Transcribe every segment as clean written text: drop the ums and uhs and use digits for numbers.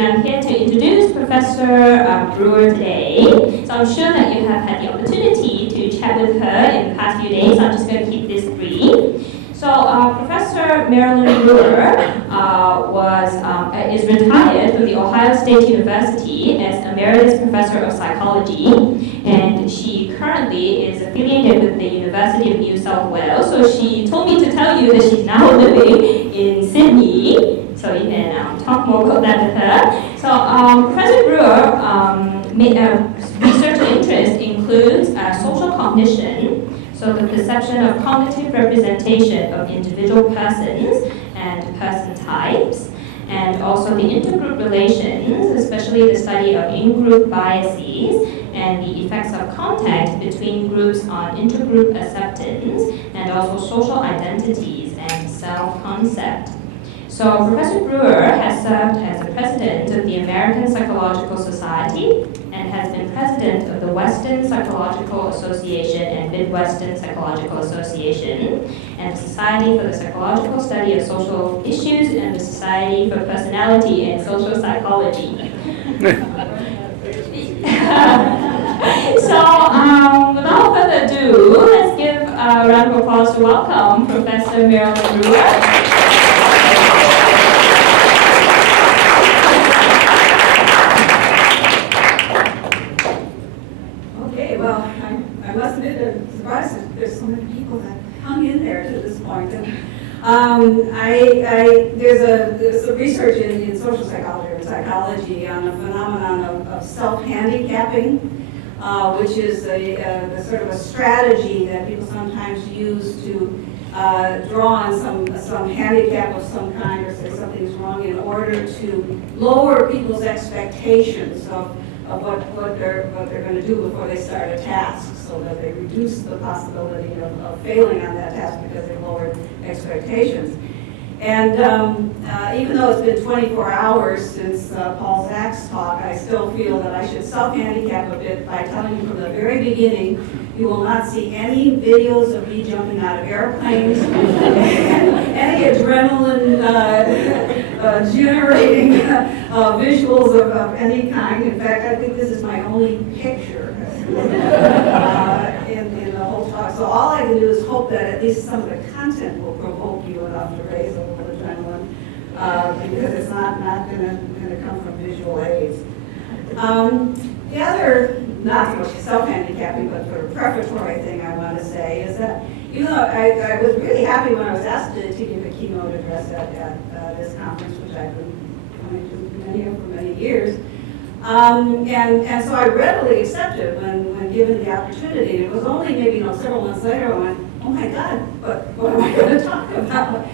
and I'm here to introduce Professor Brewer today. So I'm sure that you have had the opportunity to chat with her in the past few days. I'm just going to keep this brief. So Professor Marilynn Brewer is retired from the Ohio State University as Emeritus Professor of Psychology, and she currently is affiliated with the University of New South Wales. So she told me to tell you that she's now living in Sydney. So you can talk more about that with her. So Professor Brewer research interest includes social cognition, so the perception of cognitive representation of individual persons and person types, and also the intergroup relations, especially the study of in-group biases and the effects of contact between groups on intergroup acceptance, and also social identities and self-concept. So Professor Brewer has served as the president of the American Psychological Society and has been president of the Western Psychological Association and Midwestern Psychological Association, and the Society for the Psychological Study of Social Issues, and the Society for Personality and Social Psychology. So without further ado, let's give a round of applause to welcome Professor Marilynn Brewer. I must admit, I'm surprised that there's so many people that hung in there to this point. And, there's a research in social psychology or psychology on a phenomenon of self-handicapping, which is a sort of a strategy that people sometimes use to draw on some handicap of some kind, or say something's wrong, in order to lower people's expectations of what they're going to do before they start a task, so that they reduce the possibility of failing on that task because they lowered expectations. And even though it's been 24 hours since Paul Zach's talk, I still feel that I should self-handicap a bit by telling you from the very beginning, you will not see any videos of me jumping out of airplanes, any adrenaline generating visuals of any kind. In fact, I think this is my only picture in the whole talk. So all I can do is hope that at least some of the content will provoke you enough to raise a little adrenaline, because it's not going to come from visual aids. The other, not so much self-handicapping, but sort of prefatory thing I want to say is that even though I was really happy when I was asked to give a keynote address at this conference, which I've been coming to many of for many years, and so I readily accepted when given the opportunity. It was only maybe several months later I went, oh my God, but what am I going to talk about?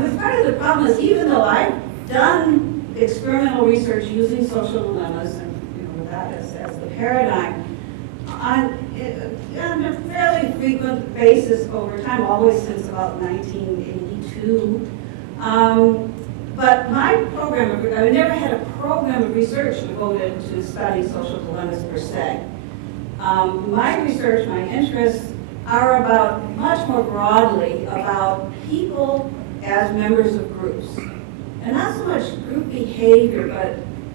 Because part of the problem is, even though I've done experimental research using social dilemmas, and with that as the paradigm, on a fairly frequent basis over time, always since about 1982. But my program, I never had a program of research devoted to study social dilemmas per se. My research, my interests are about, much more broadly, about people as members of groups. And not so much group behavior,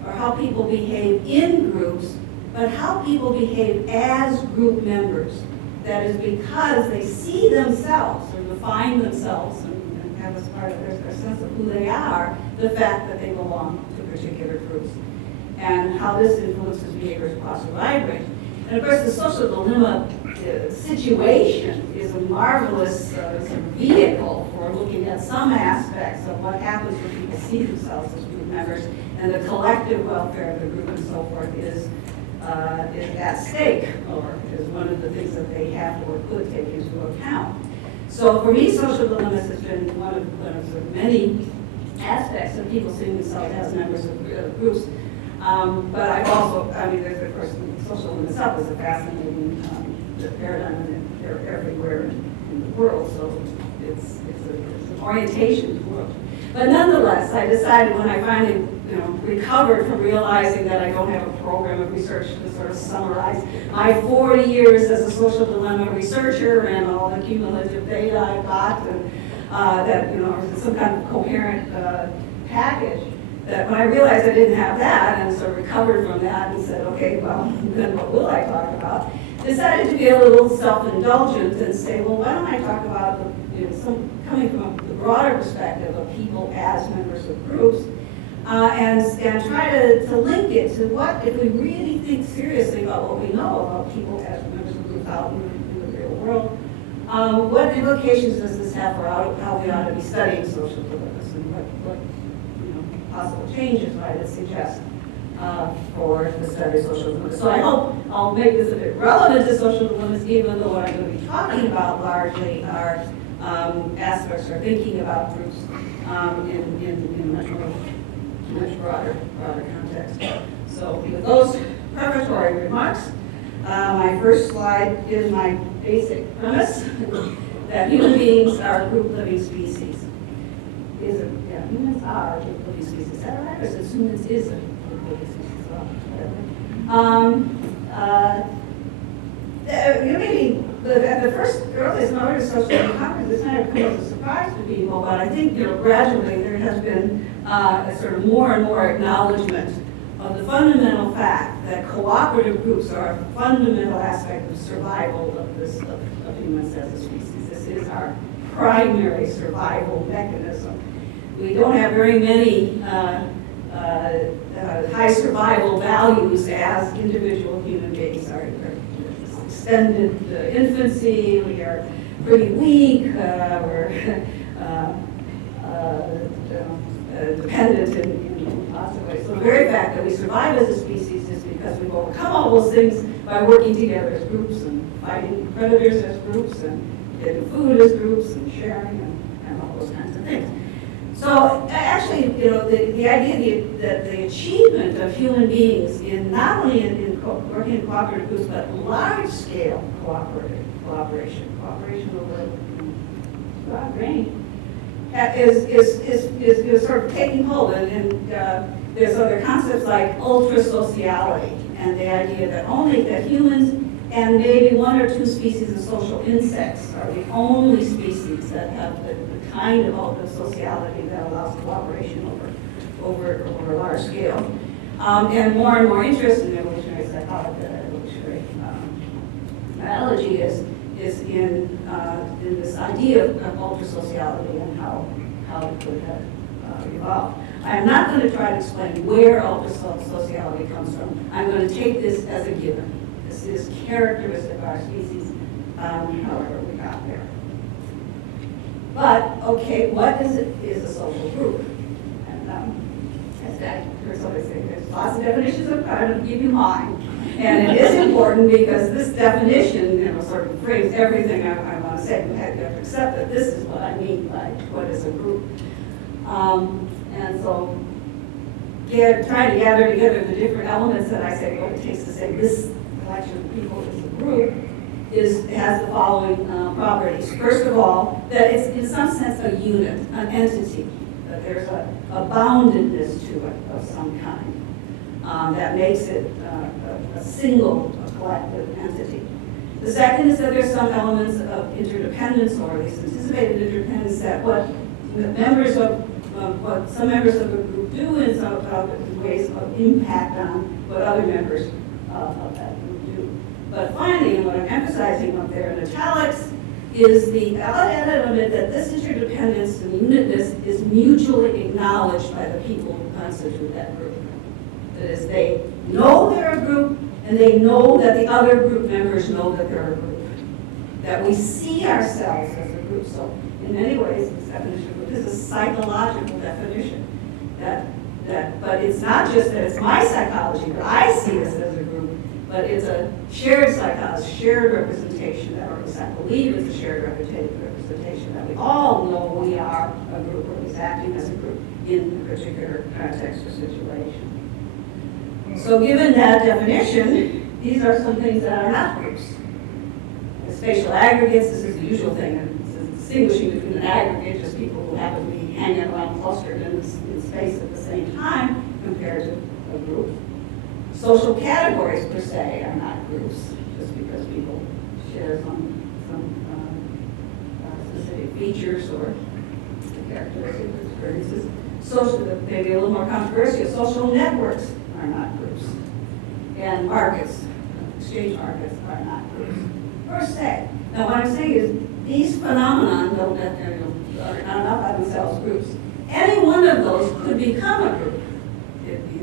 or how people behave in groups, but how people behave as group members. That is because they see themselves, or define themselves, and have as part of their sense of who they are, the fact that they belong to particular groups, and how this influences behaviors across a wide range. And of course, the social dilemma situation is a marvelous vehicle for looking at some aspects of what happens when people see themselves as group members, and the collective welfare of the group and so forth is at stake, or is one of the things that they have to or could take into account. So for me, social dilemmas has been one of many aspects of people seeing themselves as members of groups. But I've also, there's of course, social dilemma itself is a fascinating paradigm everywhere in the world, so it's an orientation to the world. But nonetheless, I decided when I finally recovered from realizing that I don't have a program of research to sort of summarize my 40 years as a social dilemma researcher and all the cumulative data I've got, and that, some kind of coherent package, that when I realized I didn't have that and sort of recovered from that and said, okay, well, then what will I talk about? Decided to be a little self-indulgent and say, well, why don't I talk about coming from the broader perspective of people as members of groups, and try to link it to what, if we really think seriously about what we know about people as members of groups out in the real world, what implications does this have for how we ought to be studying social dilemmas, and what possible changes might it suggest for the study of social dilemmas. So I hope I'll make this a bit relevant to social dilemmas, even though what I'm going to be talking about largely are aspects or thinking about groups in much broader context. So with those preparatory remarks, my first slide is my basic premise that human beings are group living species. Humans are a group living species. Is that right? Or is it humans is a group living species? Maybe at the first earliest moment of social conference, this kind of comes as a surprise to people, but I think gradually there has been a sort of more and more acknowledgement of the fundamental fact that cooperative groups are a fundamental aspect of survival of humans as a species. This is our primary survival mechanism. We don't have very many high survival values as individual human beings. Our extended infancy, we are pretty weak, we're dependent in lots of ways. So the very fact that we survive as a species is because we've overcome all those things by working together as groups and fighting predators as groups and getting food as groups and sharing and all those kinds of things. So actually, the idea that the achievement of human beings in not only in working in cooperative groups, but large-scale cooperation over broad range, is sort of taking hold. And there's other concepts like ultra-sociality and the idea that humans and maybe one or two species of social insects are the only species that have the kind of ultra-sociality that allows cooperation over a large scale. And more interest in evolutionary psychology, evolutionary biology is in this idea of ultra-sociality and how it could have evolved. I'm not going to try to explain where ultra-sociality comes from. I'm going to take this as a given. This is characteristic of our species, however we got there. But, okay, what is a social group? And as I heard somebody say, there's lots of definitions of I'm going to give you mine. And it is important because this definition, sort of frames everything I want to say. You have to accept that this is what I mean by what is a group. And so, trying to gather together the different elements that I say what it takes to say this collection of people is a group has the following properties. First of all, that it's in some sense a unit, an entity, that there's a boundedness to it of some kind that makes it a single, collective entity. The second is that there's some elements of interdependence, or at least anticipated interdependence, that what some members of a group do in some ways of impact on what other members of that group do. But finally, and what I'm emphasizing up there in italics, is the element that this interdependence and unitness is mutually acknowledged by the people who constitute that group. That is, they know they're a group, and they know that the other group members know that they're a group. That we see ourselves as a group. So in many ways, this definition of group is a psychological definition. But it's not just that it's my psychology, that I see us as a group, but it's a shared psychology, shared representation, or at least I believe it's a shared representation, that we all know we are a group, or at least acting as a group in a particular context or situation. So given that definition, these are some things that are not groups. The spatial aggregates, this is the usual thing, and distinguishing between an aggregate, just people who happen to be hanging around clustered in space at the same time, compared to a group. Social categories, per se, are not groups, just because people share some specific features or characteristics or experiences. maybe a little more controversial, social networks are not groups. And markets, exchange markets are not groups, per se. Now what I'm saying is, these phenomena are not by themselves groups. Any one of those could become a group.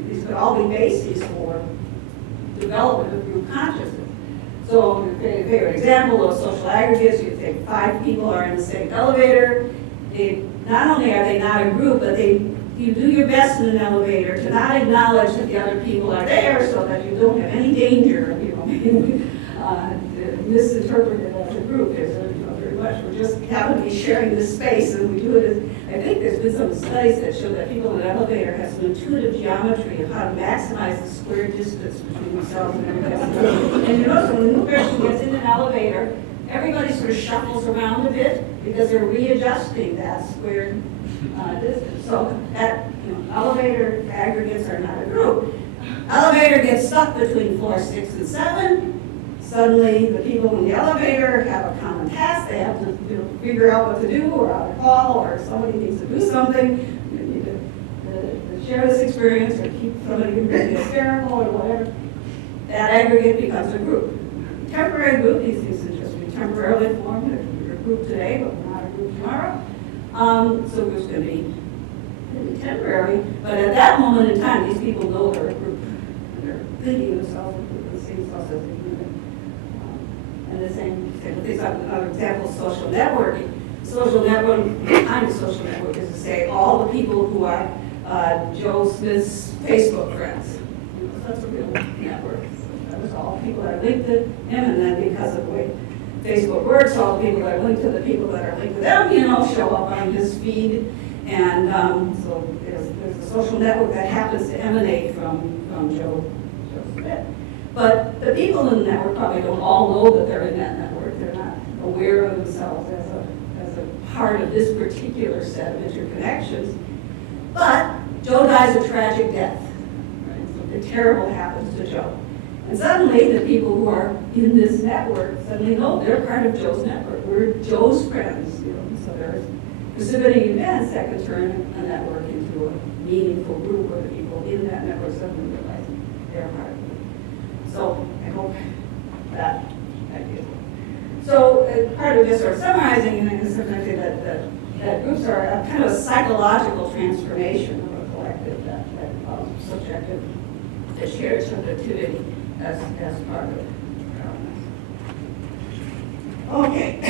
These could all be bases for development of group consciousness. So, a favorite example of social aggregates, you take 5 people are in the same elevator. Not only are they not a group, but you do your best in an elevator to not acknowledge that the other people are there, so that you don't have any danger of being misinterpreted as a group. Very much we're just happen to be sharing this space, and we do it as, I think there's been some studies that show that people in an elevator have some intuitive geometry of how to maximize the square distance between themselves and everybody else. And you notice when a new person gets in an elevator, everybody sort of shuffles around a bit because they're readjusting that square distance. So that, elevator aggregates are not a group. Elevator gets stuck between floor 6 and 7. Suddenly, the people in the elevator have a common task. They have to figure out what to do, or how to call, or somebody needs to do something. You need to share this experience, or keep somebody from being hysterical, or whatever. That aggregate becomes a group. Temporary group, these things can just be temporarily formed. They're a group today, but not a group tomorrow. So groups can be temporary, but at that moment in time, these people know they're a group. And they're thinking of themselves as the same self as a unit. And the same with these other examples, social networking. Social networking, the kind of social network is to say all the people who are Joe Smith's Facebook friends. So that's a real network. So that was all people that are linked to him, and then because of the way Facebook works, all the people that are linked to the people that are linked to them, show up on his feed. And so there's a social network that happens to emanate from Joe Smith. But the people in the network probably don't all know that they're in that network. They're not aware of themselves as a part of this particular set of interconnections. But Joe dies a tragic death. Right? Something terrible happens to Joe. And suddenly the people who are in this network suddenly know they're part of Joe's network. We're Joe's friends. So there's precipitating events that could turn a network into a meaningful group where the people in that network suddenly realize they're part of it. So I hope that idea. So part of just sort of summarizing, and sometimes I say that groups are a kind of a psychological transformation of a collective that subjective, the shared subjectivity as part of it. Okay.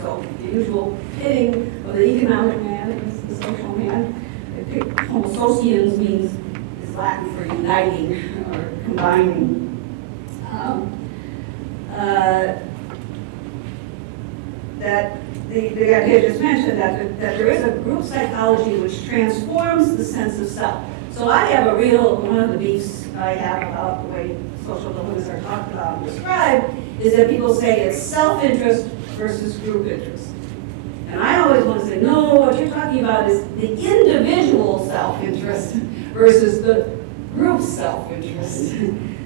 So the usual pitting of the economic man against the social man. Homo socians means is Latin for uniting or combining. That the idea just mentioned that there is a group psychology which transforms the sense of self. So I have one of the beefs I have about the way social dilemmas are talked about and described is that people say it's self-interest versus group interest. And I always want to say, no, what you're talking about is the individual self-interest versus the group self-interest.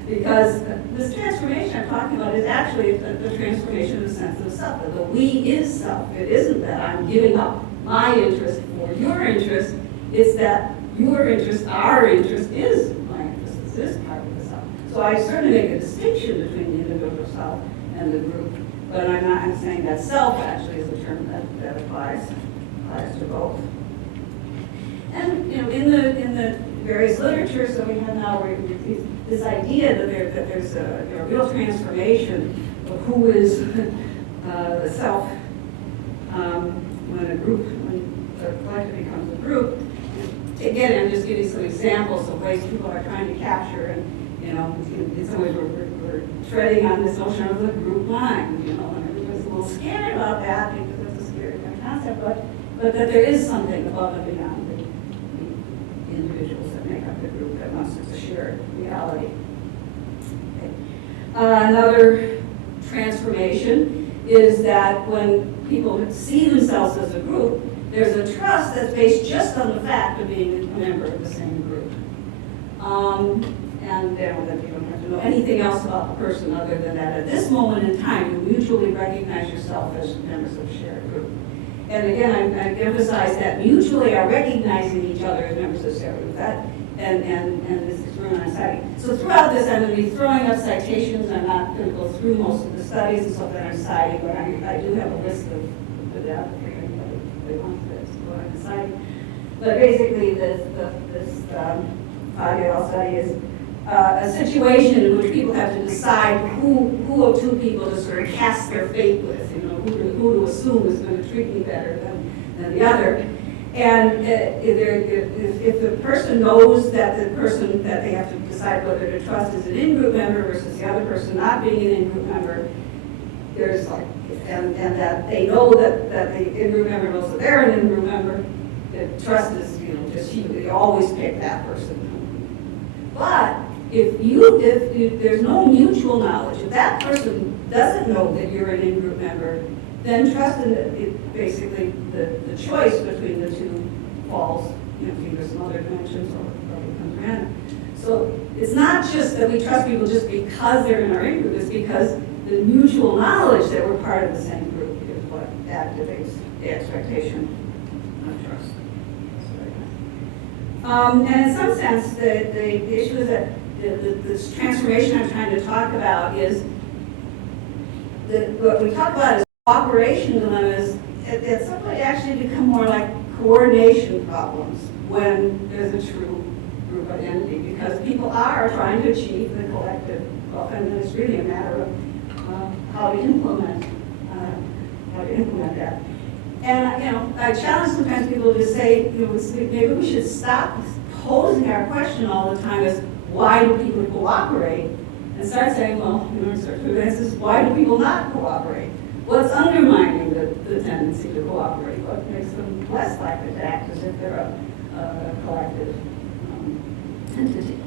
Because this transformation I'm talking about is actually the transformation of the sense of self. That the we is self. It isn't that I'm giving up my interest for your interest. It's that your interest, our interest is my interest. It's this part of the self. So I certainly make a distinction between the individual self and the group. But I'm saying that self actually is a term that applies to both. And in the various literatures that we have now, this idea that there's a real transformation of who is the self when the collective becomes a group. Again, I'm just giving some examples of ways people are trying to capture, and in some ways we're treading on this notion of the group mind, and everybody's a little scared about that because it's a scary kind of concept, but that there is something above and beyond the individuals that make up the group that must it's a shared reality. Okay. Another transformation is that when people see themselves as a group, there's a trust that's based just on the fact of being a member of the same group. And that you don't have to know anything else about the person other than that at this moment in time, you mutually recognize yourself as members of a shared group. And again, I emphasize that mutually are recognizing each other as members of the group. That, and this is really exciting. So throughout this, I'm going to be throwing up citations. I'm not going to go through most of the studies and stuff that I'm citing, but I do have a list of the applications that they want to what I'm citing. But basically, this audio study is a situation in which people have to decide who of two people to sort of cast their fate with, you know, who to assume is going to treat me better than the other. And if the person knows that the person that they have to decide whether to trust is an in-group member versus the other person not being an in-group member, there's like, and that they know that the in-group member knows that they're an in-group member, the trust is, you know, just you always pick that person. But if there's no mutual knowledge, if that person doesn't know that you're an in-group member, then trust in it, basically the choice between the two falls, you know, either some other dimensions or becomes random. So it's not just that we trust people just because they're in our in-group, it's because the mutual knowledge that we're part of the same group is what activates the expectation of trust. And in some sense, the issue is that this transformation I'm trying to talk about is what we talk about is cooperation dilemmas. At some point, actually become more like coordination problems when there's a true group identity, because people are trying to achieve the collective. Well, and it's really a matter of how to implement that. And, you know, I challenge sometimes people to say, you know, maybe we should stop posing our question all the time as, why do people cooperate? And start saying, well, you know, sort of answers, why do people not cooperate? What's undermining the tendency to cooperate? What makes them less likely to act as if they're a collective entity?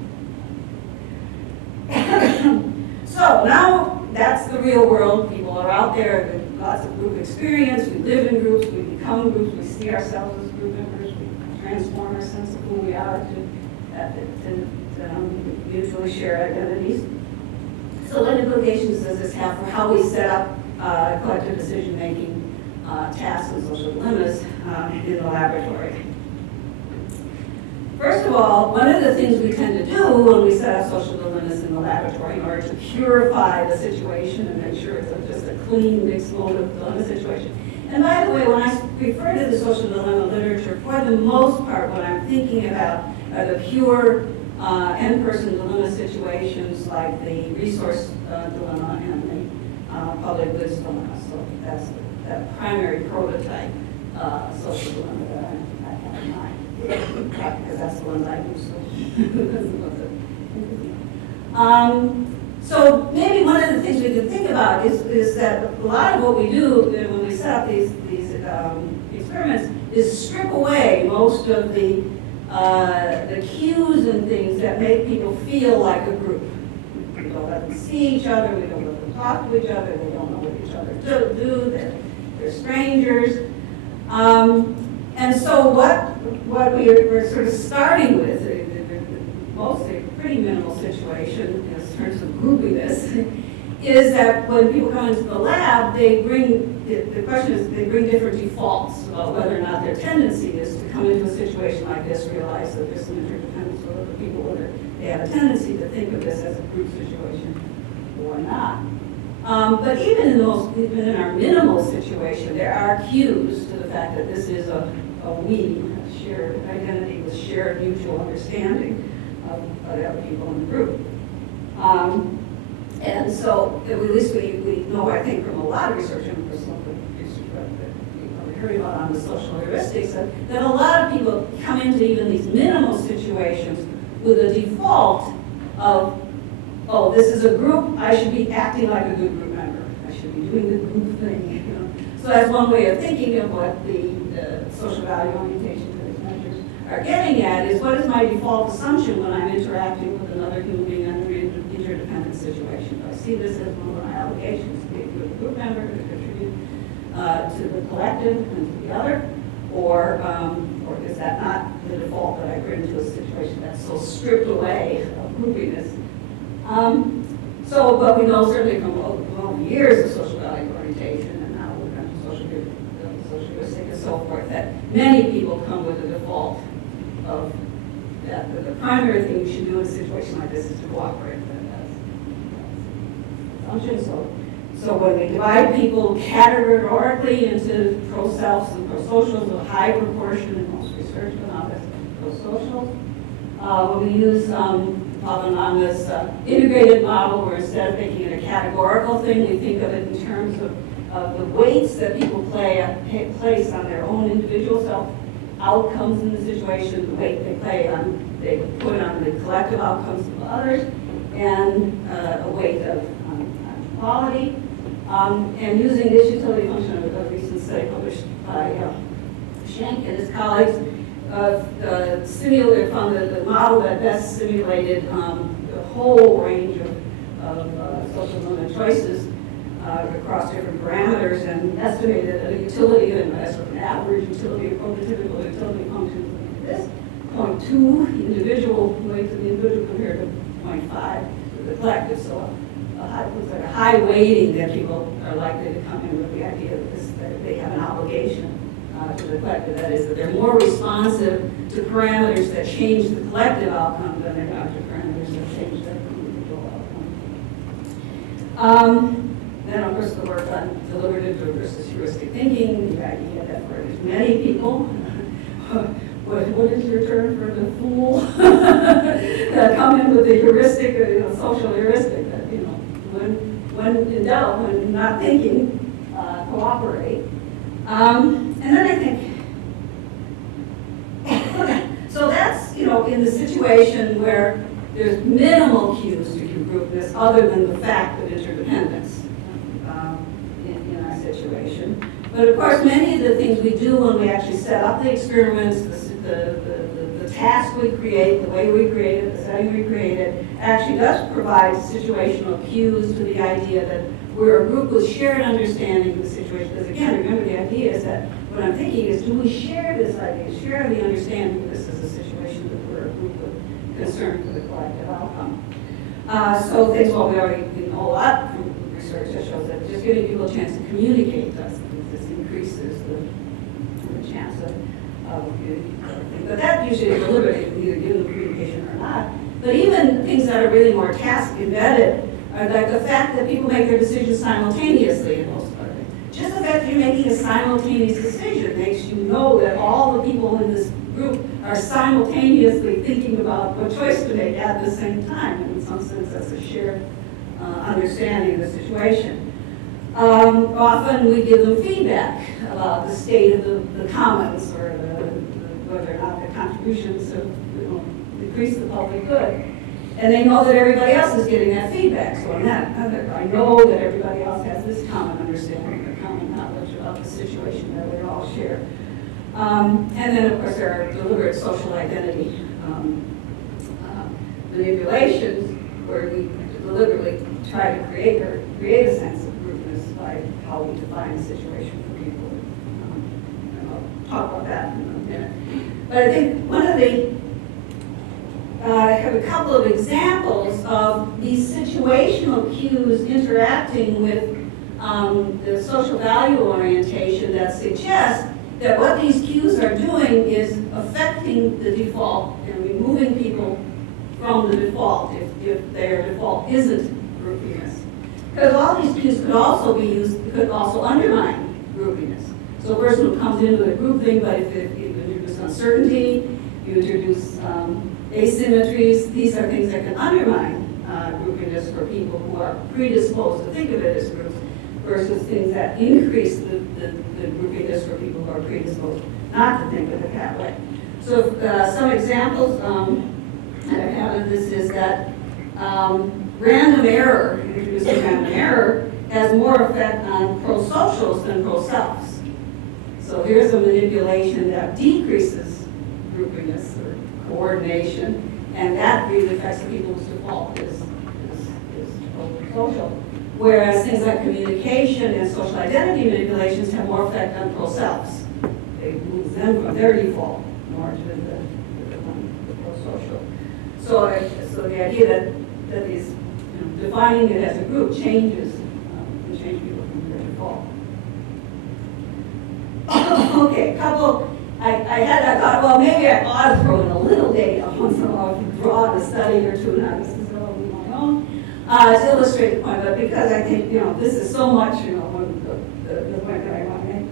So now that's the real world. People are out there with lots of group experience. We live in groups. We become groups. We see ourselves as group members. We transform our sense of who we are to mutually share identities. So what implications does this have for how we set up collective decision-making tasks and social dilemmas in the laboratory? First of all, one of the things we tend to do when we set up social dilemmas in the laboratory in order to purify the situation and make sure it's just a clean, mixed mode of dilemma situation. And by the way, when I refer to the social dilemma literature, for the most part, what I'm thinking about are the pure end-person dilemma situations like the resource dilemma and the public goods dilemma. So that's the primary prototype social dilemma that I have in mind. Because that's the ones I use. So maybe one of the things we can think about is that a lot of what we do when we set up these experiments is strip away most of the cues and things that make people feel like a group. We don't let them see each other, we don't let them talk to each other, they don't know what each other do, they're strangers. And so what we're sort of starting with, mostly a pretty minimal situation in terms of groupiness, is that when people come into the lab, they bring, the question is, they bring different defaults about whether or not their tendency is to come into a situation like this, realize that there's some interdependence with other people, whether they have a tendency to think of this as a group situation or not. But even in our minimal situation, there are cues to the fact that this is a shared identity with shared mutual understanding of the other people in the group. And so at least we know, I think, from a lot of research, and for some of the research that we probably heard about on the social heuristics, that a lot of people come into even these minimal situations with a default of, oh, this is a group, I should be acting like a good group member. I should be doing the group thing, you know. So that's one way of thinking of what the social value orientation for these measures are getting at, is what is my default assumption when I'm interacting with another human being under an interdependent situation? Do I see this as one of my obligations to be a good group member, to contribute to the collective and to the other? Or is that not the default that I bring to a situation that's so stripped away of groupiness? But we know certainly from all the years of social value orientation, and now we're going to social heuristic many people come with a default of that the primary thing you should do in a situation like this is to cooperate. That's assumption. So when we divide people categorically into pro-selfs and pro-socials, a high proportion in most research, but not as pro-socials. When we use often on this integrated model, where instead of making it a categorical thing, we think of it in terms of the weights that people place on their own individual self outcomes in the situation, the weight they put on the collective outcomes of others, and a weight of quality. And using this utility function of a recent study published by Schenck and his colleagues, found the model that best simulated the whole range of social limit choices across different parameters, and estimated a utility and a sort of an average utility of prototypical utility functions like this, 0.2 individual weight to the individual compared to 0.5 to the collective. So looks like a high weighting that people are likely to come in with the idea that they have an obligation to the collective. That is, that they're more responsive to parameters that change the collective outcome than they are to parameters that change their individual outcome. Then, of course, the work on deliberative versus heuristic thinking, the idea that for many people, what is your term for the fool that come in with the heuristic, social heuristic, that, when in doubt, when not thinking, cooperate. And then I think, so that's, in the situation where there's minimal cues to groupness other than the fact of interdependence in our situation. But of course, many of the things we do when we actually set up the experiments, the task we create, the way we create it, the setting we create it, actually does provide situational cues to the idea that we're a group with shared understanding of the situation. Because again, remember the idea is that what I'm thinking is, do we share this idea, share the understanding that this is a situation that we're a group with concern for the collective outcome. So things, well, we know a lot from research that shows that just giving people a chance to communicate does this increases the chance of communicating. But that usually is deliberate, you can either give them communication or not. But even things that are really more task embedded are like the fact that people make their decisions simultaneously in most part. Just the fact that you're making a simultaneous decision makes you know that all the people in this group are simultaneously thinking about what choice to make at the same time. And in some sense, that's a shared understanding of the situation. Often we give them feedback about the state of the commons, or whether or not the contributions have decreased the public good. And they know that everybody else is getting that feedback. So on that, I know that everybody else has this common understanding, or common knowledge about the situation that we all share. And then, of course, there are deliberate social identity manipulations, where we deliberately try to create a sense of groupness by how we define the situation for people. And I'll talk about that in a minute. But I think one of the I have a couple of examples of these situational cues interacting with the social value orientation that suggests that what these cues are doing is affecting the default and removing people from the default if their default isn't groupiness. Because all these cues could also be used, could also undermine groupiness. So a person who comes in with a group thing, but if you introduce uncertainty, you introduce asymmetries, these are things that can undermine groupiness for people who are predisposed to think of it as groups, versus things that increase the groupiness for people who are predisposed not to think of it that way. So some examples that I have of this is that random error, introducing random error, has more effect on pro-socials than pro-selves. So here's a manipulation that decreases groupiness or coordination, and that really affects the people whose default is pro-social. Whereas things like communication and social identity manipulations have more effect on pro-selves. They move them from their default more to the pro-social. So the idea that these, defining it as a group changes, can change people from their default. Okay, a couple I thought, well, maybe I ought to throw in a little data once in a while to draw a study or two. Now, this is all my own, to illustrate the point, but because I think, this is so much, when the point that I want to make,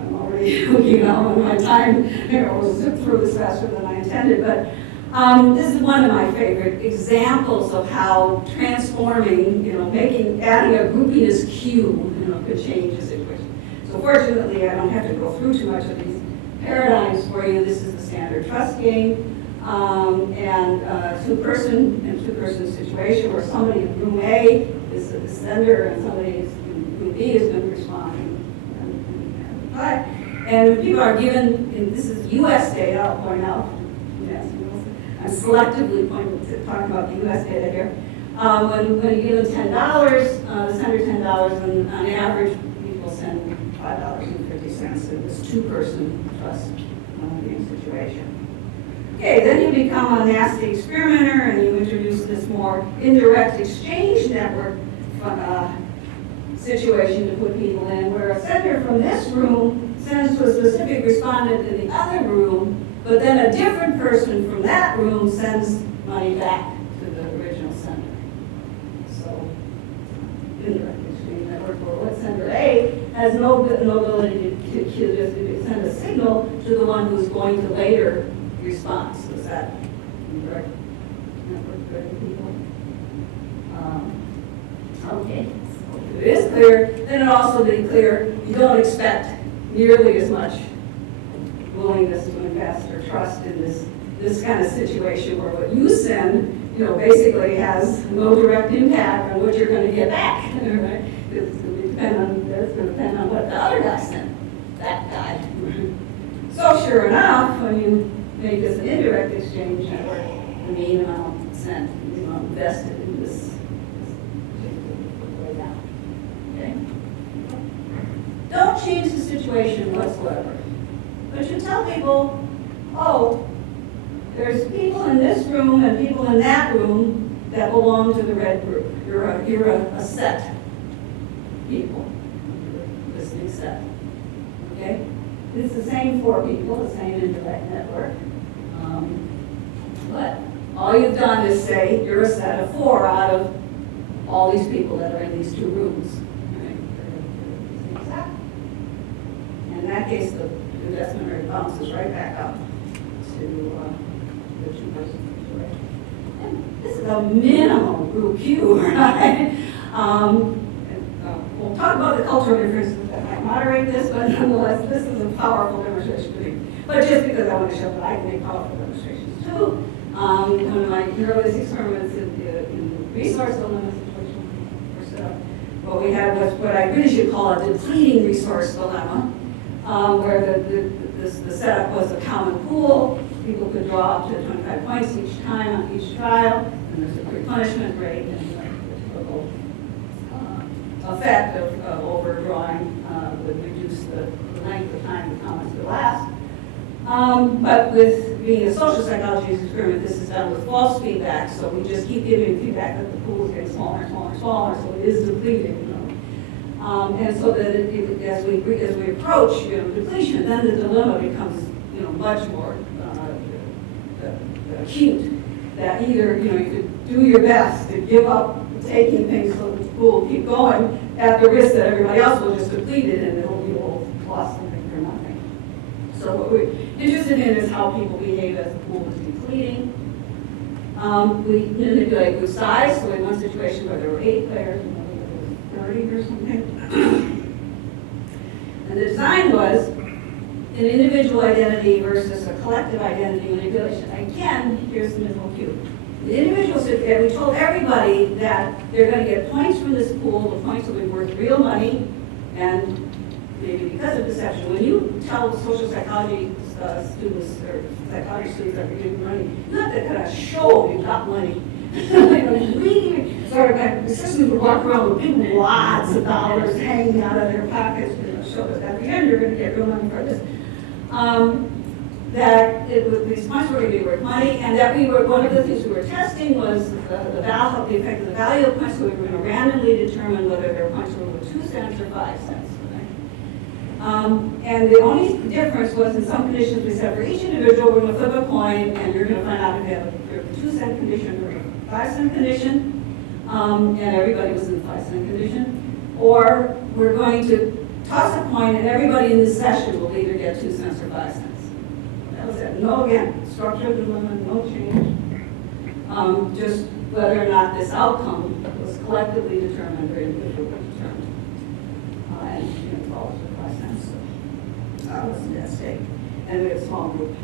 I'm already looking out on my time, we'll zip through this faster than I intended, but this is one of my favorite examples of how transforming, adding a groupiness cube, could change the situation. So fortunately, I don't have to go through too much of these paradigms for you. This is the standard trust game, and two-person situation where somebody in room A is the sender and somebody in room B is going to respond. And when people are given, and this is U.S. data, I'll point out. Yes, I'm selectively talking about the U.S. data here. When you give them $10, the sender $10, and on average, people send $5.50 in this two-person trust game situation. Okay, then you become a nasty experimenter, and you introduce this more indirect exchange network situation to put people in, where a sender from this room sends to a specific respondent in the other room, but then a different person from that room sends money back to the original sender. So, indirect exchange network, where what sender A has no ability to just send a signal to the one who's going to later respond. So is that indirect network good to people? Okay. If it is clear, then it also be clear you don't expect nearly as much willingness to invest or trust in this kind of situation where what you send, basically has no direct impact on what you're going to get back. Right? It's going to depend on what the other guy sent, that guy. So sure enough, when you make this an indirect exchange network, the mean amount sent, the amount invested in this way down. Okay? Don't change the situation whatsoever. But you tell people, oh, there's people in this room and people in that room that belong to the red group. You're a set people, listening set. Okay? It's the same for people, the same indirect network. But all you've done is say you're a set of 4 out of all these people that are in these 2 rooms. Right? In that case, the investment rate bounces right back up to the 2-person situation. And this is a minimum group Q, right? We'll talk about the cultural differences that might moderate this, but nonetheless, this is a powerful demonstration to me. But just because I want to show that I can make powerful demonstrations too, one of my earliest experiments in resource dilemma situation were set up. What we had was what I really should call a depleting resource dilemma, where the setup was a common pool. People could draw up to 25 points each time on each trial, and there's a replenishment rate and the typical effect of overdrawing would reduce the length of time the comments would last. But with being a social psychology experiment, this is done with false feedback, so we just keep giving feedback that the pool is getting smaller and smaller and smaller, so it is depleted. And so that as we approach depletion, then the dilemma becomes much more acute. That either you could do your best to give up taking things so the pool will keep going at the risk that everybody else will just deplete it and it'll be all lost something for nothing. So what we're interested in is how people behave as the pool is depleting. We manipulate group size. So in one situation where there were 8 players, there was 30 or something. And the design was an individual identity versus a collective identity manipulation. Again, here's the middle cue. The individuals, we told everybody that they're going to get points from this pool. The points will be worth real money, and maybe because of deception. When you tell social psychology students or psychology students that you're giving money, you have to kind of show you got money. Really, sort of like assistants would walk around with big wads of dollars hanging out of their pockets to show that at the end you're going to get real money for this. That these points were going to be worth money, and that one of the things we were testing was the effect of the value of points, so we were going to randomly determine whether their points were worth 2 cents or 5 cents. And the only difference was in some conditions we said for each individual, we're going to flip a coin and you're going to find out if you have a 2-cent condition or a 5-cent condition. And everybody was in the 5-cent condition. Or we're going to toss a coin and everybody in this session will either get 2 cents or 5 cents. That was it. No, again, structure dilemma, no change. Just whether or not this outcome was collectively determined or individually determined. And it falls with 5 cents. So that wasn't at stake. And we had a small group,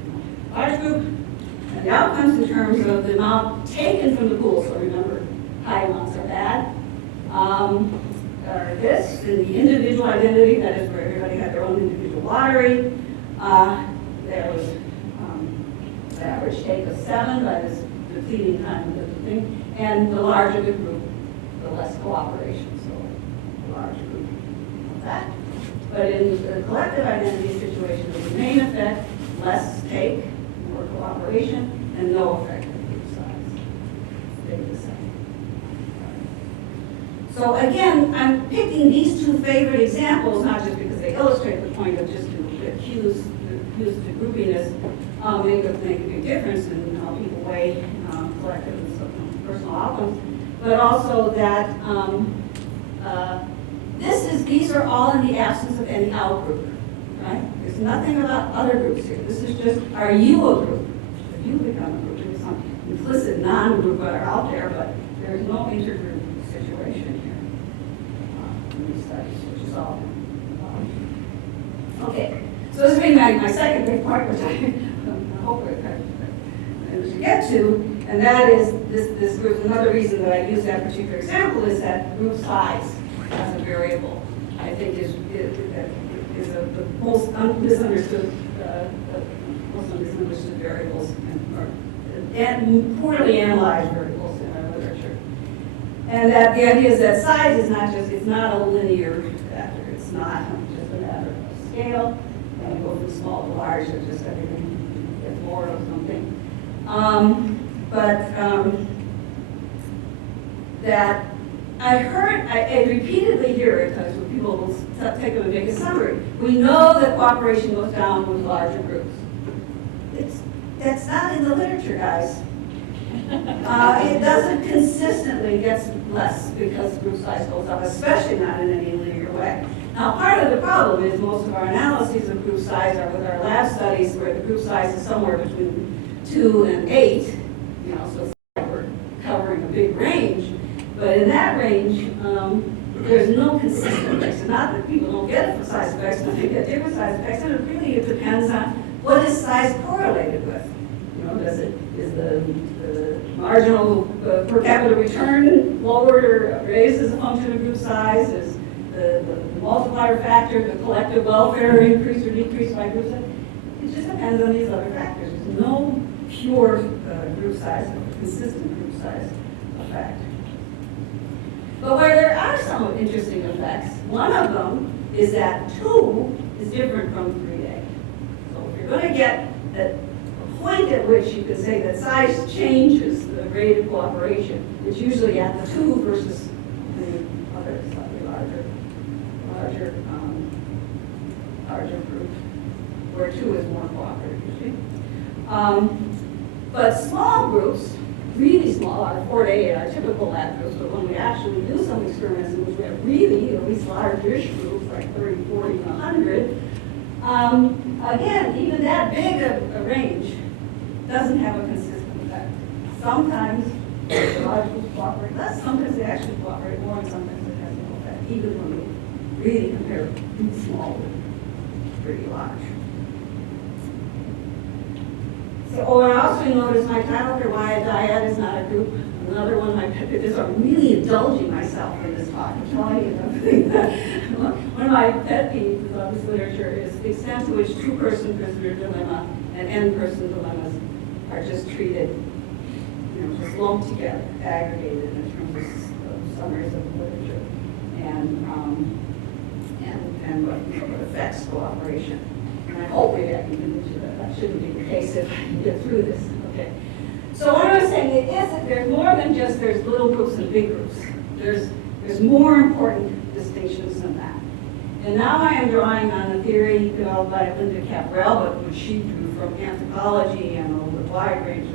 large group, and the outcomes in terms of the amount taken from the pool. So remember, high amounts are bad. This, in the individual identity, that is where everybody had their own individual lottery. There was the average take of 7 by this depleting kind of thing. And the larger the group, the less cooperation. So the larger group of that. But in the collective identity situation, the main effect, less take, more cooperation, and no effect of group size. Stayed the same. So again, I'm picking these 2 favorite examples, not just because they illustrate the point of just to accuse the groupiness, make a big difference in how people weigh collective and personal outcomes, but also that these are all in the absence of any out-group, right? There's nothing about other groups here. This is just, are you a group? If you become a group, there's some implicit non-group that are out there, but there's no intergroup situation here in these studies, which is all. Okay, so this will be my second big part, which I hope to get to, and that is this group. Another reason that I use that particular example is that group size as a variable, I think is the most misunderstood variables and poorly analyzed variables in our literature. And that the idea is that size is not just, it's not a linear factor. It's not just a matter of scale. And go from small to large, so just everything gets more of something. That I repeatedly hear it because when people will take them and make a summary. We know that cooperation goes down with larger groups. That's not in the literature, guys. It doesn't consistently get less because group size goes up, especially not in any linear way. Now, part of the problem is most of our analyses of group size are with our lab studies where the group size is somewhere between 2 and 8, so it's like we're covering a big range. But in that range, there's no consistent mix. Not that people don't get it for size effects, but they get different size effects, and it depends on what is size correlated with. Is the marginal per capita return lowered or raised as a function of group size? Is the multiplier factor, the collective welfare increase or decrease by group size? It just depends on these other factors. There's no pure group size, consistent group size effect. But where there are some interesting effects, one of them is that 2 is different from 3A. So if you're going to get a point at which you can say that size changes the rate of cooperation, it's usually at the 2 versus the other slightly larger group, where 2 is more cooperative usually. But small groups, really small, our 4 to 8, our typical lab groups, but when we actually do some experiments in which we have really, at least large-ish groups, like 30, 40, 100, again, even that big a range doesn't have a consistent effect. Sometimes the large groups cooperate less, sometimes they actually cooperate more, and sometimes it has no effect, even when we really compare really small with pretty large. So, and I also noticed my title here, Why a Dyad is Not a Group. Another one of my pet peeves. I'm really indulging myself in this talk. I'm telling you everything. One of my pet peeves of this literature is the extent to which 2-person prisoner dilemma and n-person dilemmas are just treated, just lumped together, aggregated in terms of summaries of the literature, and what affects cooperation. And I hope we can into that. That shouldn't be the case if I can get through this. Okay. So what I was saying is that there's more than just there's little groups and big groups. There's more important distinctions than that. And now I am drawing on the theory developed by Linda Caprell, but which she drew from anthropology and a wide range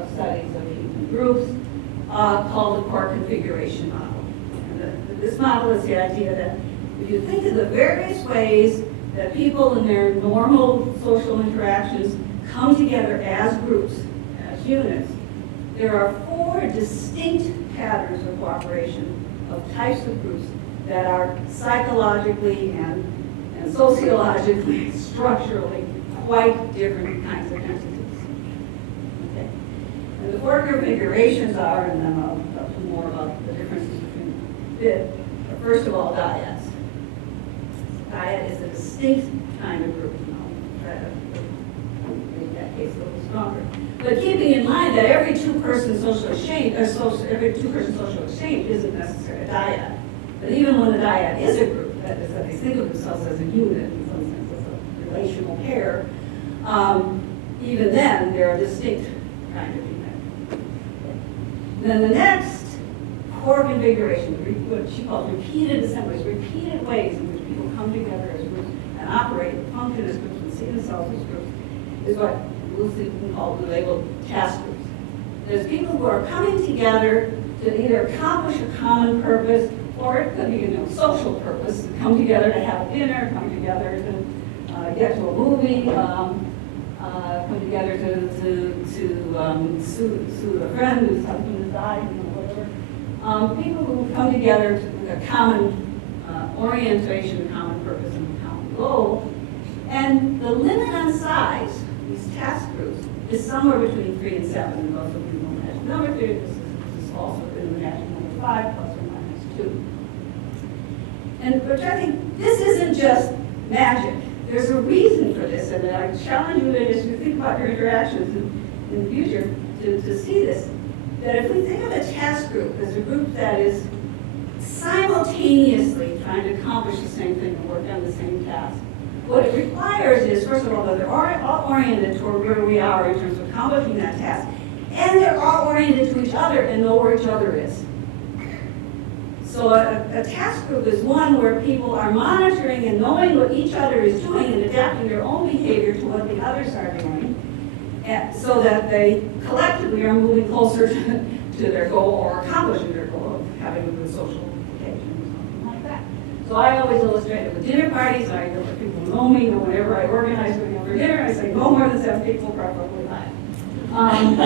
of studies of human groups, called the core configuration model. And this model is the idea that if you think of the various ways that people in their normal social interactions come together as groups, as units, there are 4 distinct patterns of cooperation of types of groups that are psychologically and sociologically, structurally, quite different kinds of entities. Okay. And the 4 configurations are, and then I'll talk more about the differences between it. First of all, dyads. Dyad is a distinct kind of group. I'll try to make that case a little stronger. But keeping in mind that every two-person social exchange isn't necessarily a dyad. But even when a dyad is a group, that is, that they think of themselves as a unit in some sense, as a relational pair, even then they're a distinct kind of unit. Then the next core configuration, what she calls repeated assemblies, repeated ways in which people come together as groups and operate, function as groups, and see themselves as groups, is what we can call the labeled task groups. There's people who are coming together to either accomplish a common purpose, or it could be a social purpose, to come together to have dinner, come together to get to a movie, come together to sue a friend whose husband has died, whatever. People who come together with a common orientation, a common purpose, and a common goal. And the limit on size, these task groups, is somewhere between 3 and 7, and those of you know magic number theory, this is also in the magic number 5, plus or minus 2. And but I think this isn't just magic. There's a reason for this, and I challenge you as you think about your interactions in the future to see this. That if we think of a task group as a group that is simultaneously trying to accomplish the same thing and work on the same task, what it requires is, first of all, that they're all oriented toward where we are in terms of accomplishing that task, and they're all oriented to each other and know where each other is. So a task group is one where people are monitoring and knowing what each other is doing and adapting their own behavior to what the others are doing, and so that they collectively are moving closer to their goal or accomplishing their goal of having a good social occasion or something like that. So I always illustrate it with dinner parties. I know that people know me, and whenever I organize something over dinner, I say no more than 7 people, preferably 5. And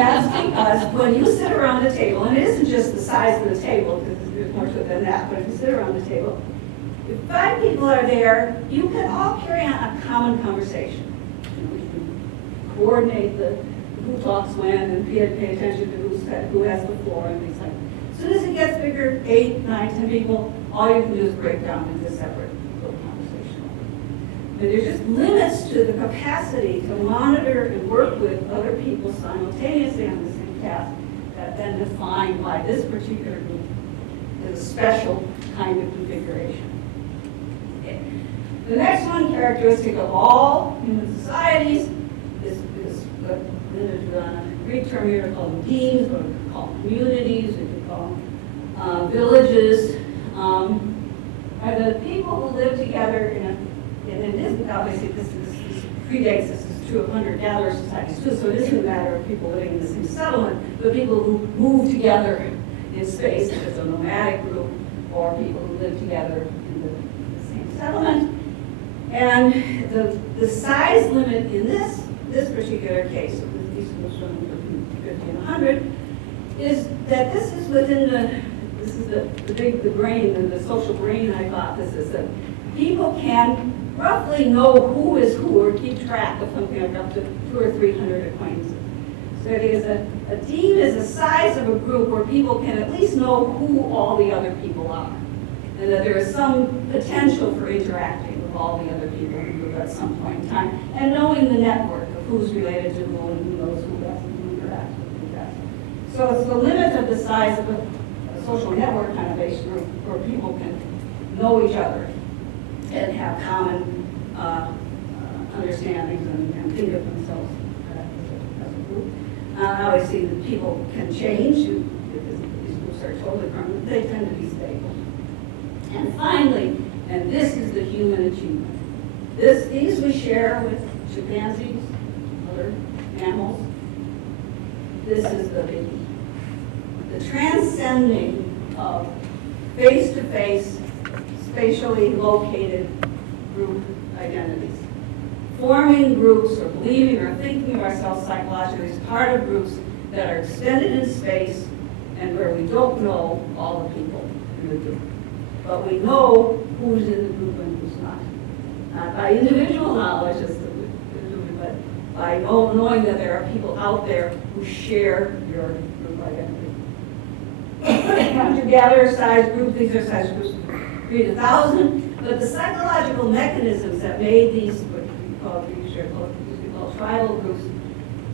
that's because when you sit around the table, and it isn't just the size of the table, because there's more to it than that, but if you sit around the table, if 5 people are there, you can all carry on a common conversation. You can coordinate the who talks when and pay attention to who has the floor and things like that. As soon as it gets bigger, 8, 9, 10 people, all you can do is break down into separate little conversations. And there's just limits to the capacity to monitor and work with other people simultaneously on the same task that then define why this particular group is a special kind of configuration. Okay. The next one, characteristic of all human societies, is what Linda drew on a Greek term here called them teams, or we could call them communities, we could call them villages. Are the people who live together and it isn't, obviously this predates, this is true of hunter-gatherer societies too, so it isn't a matter of people living in the same settlement, but people who move together in space, if it's a nomadic group, or people who live together in the same settlement. And the size limit in this particular case, of these groups from between 50 and 100, is that this is within the brain, and the social brain hypothesis, that people can roughly know who is who, or keep track of something of up to 200 or 300 acquaintances. So it is a team is the size of a group where people can at least know who all the other people are, and that there is some potential for interacting with all the other people in the group at some point in time, and knowing the network of who's related to who and who knows who best and who interacts with who best. So it's the limit of the size of a social network kind of based group where people can know each other and have common understandings and think of themselves as a group. Obviously, the people can change. Because these groups are totally permanent, they tend to be stable. And finally, And this is the human achievement. These we share with chimpanzees, other animals. This is the biggie. The transcending of face-to-face, spatially located group identities. Forming groups or believing or thinking of ourselves psychologically as part of groups that are extended in space and where we don't know all the people in the group. But we know who's in the group and who's not. Not by individual knowledge, but by knowing that there are people out there who share your group identity. Hunter-gatherer size group, these are size groups of 3 to 1,000, but the psychological mechanisms that made these, what we call tribal groups,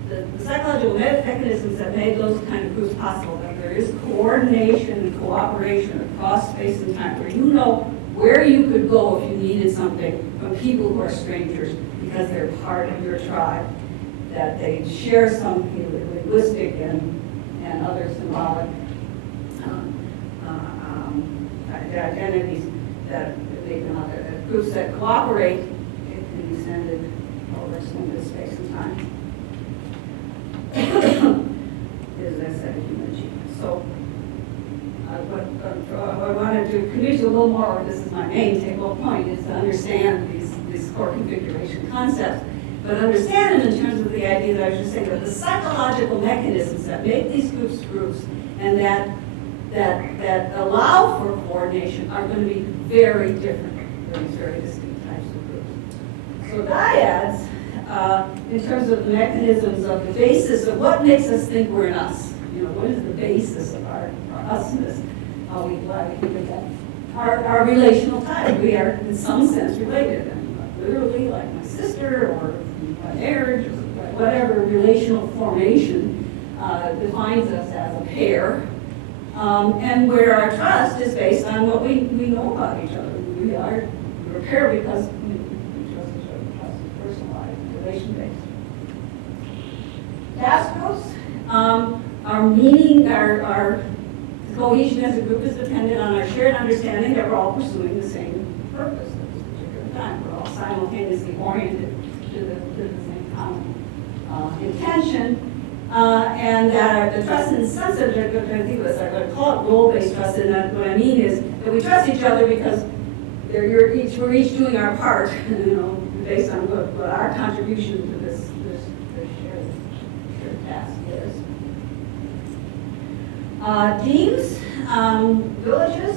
the psychological mechanisms that made those kind of groups possible, that there is coordination and cooperation across space and time, where you know where you could go if you needed something from people who are strangers because they're part of your tribe, that they share some linguistic and other symbolic identities, that they can, groups that cooperate, it can be sent over into space and time. Is, as I said, a human achievement. So, what I wanted to commit to a little more, this is my main take-home point, is to understand these core configuration concepts, but understand them in terms of the idea that I was just saying, that the psychological mechanisms that make these groups and that allow for coordination are going to be very different for these very distinct types of groups. So dyads, in terms of the mechanisms of the basis of what makes us think we're an us. You know, what is the basis of our usness? How we think of that. Our relational type. We are, in some sense, related. And literally, like my sister, or by marriage, or whatever relational formation defines us as a pair. And where our trust is based on what we know about each other. We're a pair because we trust each other. Trust is personalized, relation-based. Task groups, our meaning, our cohesion as a group is dependent on our shared understanding that we're all pursuing the same purpose at this particular time. We're all simultaneously oriented to the same common intention. And the trust in some sense, I'm going to call it role-based trust, and what I mean is that we trust each other because we're each doing our part, you know, based on what our contribution to this shared task is. Teams, villages,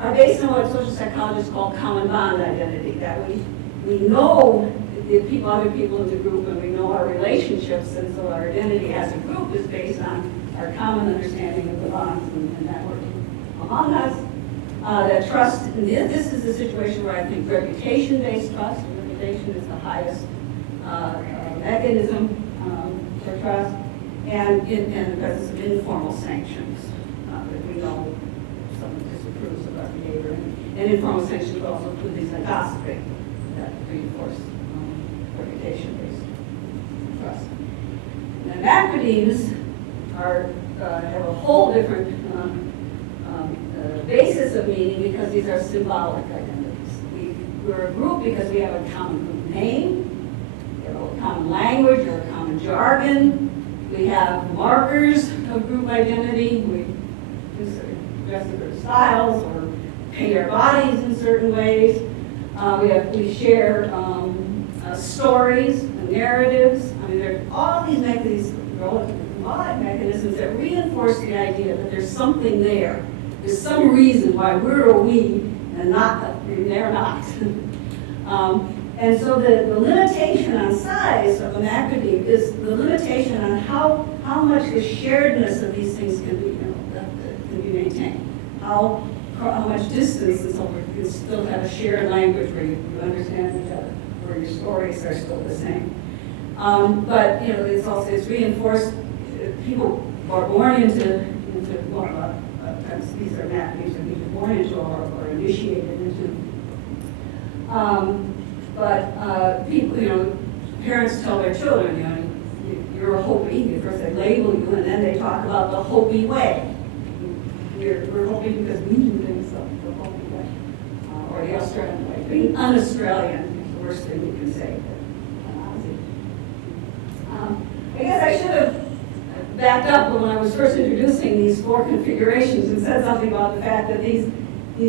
are based on what social psychologists call common bond identity, that we know the people, other people in the group, and we know our relationships, and so our identity as a group is based on our common understanding of the bonds and networking among us. That trust, and this is the situation where I think reputation-based trust, reputation is the highest mechanism for trust, and in the presence of informal sanctions, that we know someone disapproves of our behavior, and informal sanctions also include things like gossiping that reinforce reputation-based trust. And macrodemes have a whole different basis of meaning because these are symbolic identities. We're a group because we have a common group name, we have a common language or a common jargon, we have markers of group identity, we dress in certain styles or paint our bodies in certain ways. We share stories and narratives. I mean, there are all these mechanisms that reinforce the idea that there's something there. There's some reason why we're a we and they're not. And so the limitation on size of a macrodeme is the limitation on how much the sharedness of these things can be maintained. How much distance, and so you can still have a shared language where you understand each other, where your stories are still the same. But you know, it's reinforced. People are born into these are either born into or initiated into. But people, you know, parents tell their children, you know, you're a Hopi. First they label you, and then they talk about the Hopi way. We're Hopi because we do things the Hopi way. or the Australian way. Being un-Australian is the worst thing you can say. I guess I should have backed up when I was first introducing these 4 configurations and said something about the fact that these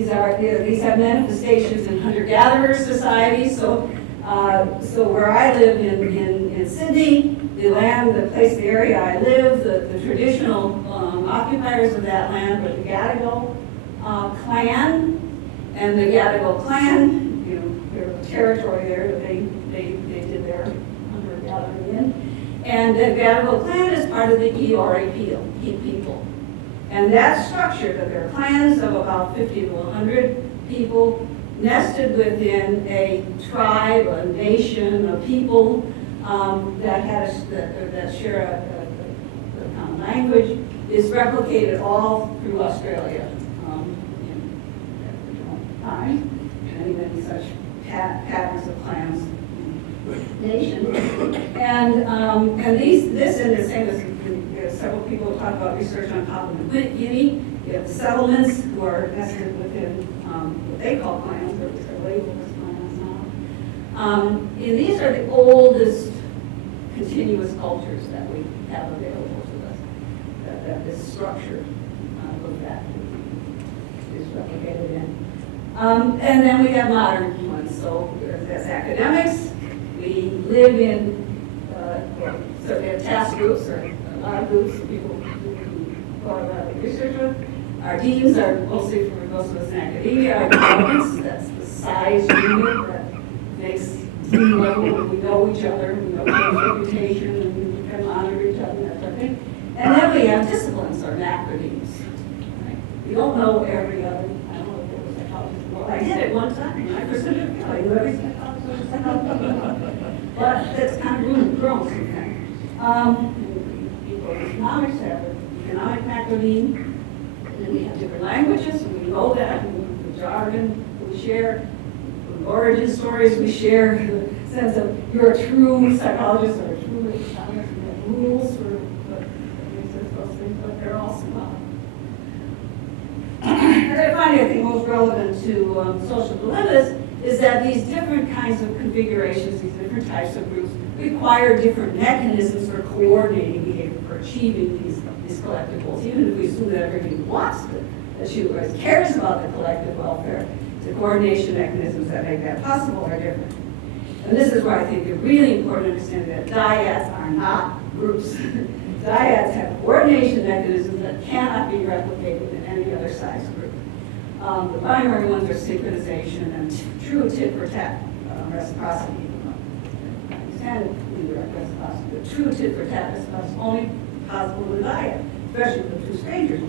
have manifestations in hunter-gatherer societies. So where I live in Sydney, the area I live, the traditional occupiers of that land were the Gadigal clan, and the Gadigal clan, their territory there that they did their hunter-gathering in. And the Gadigal clan is part of the Eora people. And that structure, that there are clans of about 50 to 100 people nested within a tribe, a nation, a people that share a common language, is replicated all through Australia in original time. Many such patterns of clans. Nation. And this in the same as several people talk about research on Papua New Guinea. You have the settlements who are nested within what they call clans, or which are labeled as clans now. And these are the oldest continuous cultures that we have available to us, that this structure goes back to, is replicated in. And then we have modern ones. So as academics, we live in, so we have task groups, or a lot of groups of people who are about research with. Our teams are mostly for most of us in academia. Our departments, that's the size unit that makes team level, when we know each other, we know each other's reputation, and we can monitor each other, that sort of thing. And then we have disciplines, or macro teams. Right? We don't know every other, I don't know if there was psychologist. Well, I did it one time when I first did it. I knew every psychologist. But that's kind of grown sometimes. People in economics have an economic macronym, and then we have different languages, and we know that, and the jargon we share, the origin stories we share, the sense of you're a true psychologist or a true economist, and have rules for what makes us those things, but they're all similar. And I think most relevant to social dilemmas is that these different kinds of configurations, these different types of groups, require different mechanisms for coordinating behavior, for achieving these collective goals. Even if we assume that everybody wants to achieve or cares about the collective welfare, the coordination mechanisms that make that possible are different. And this is where I think it's really important to understand that dyads are not groups. Dyads have coordination mechanisms that cannot be replicated in any other size group. The primary ones are synchronization and true tit-for-tat reciprocity. Reciprocity, but true tit-for-tat reciprocity is only possible with a dyad, especially with two strangers.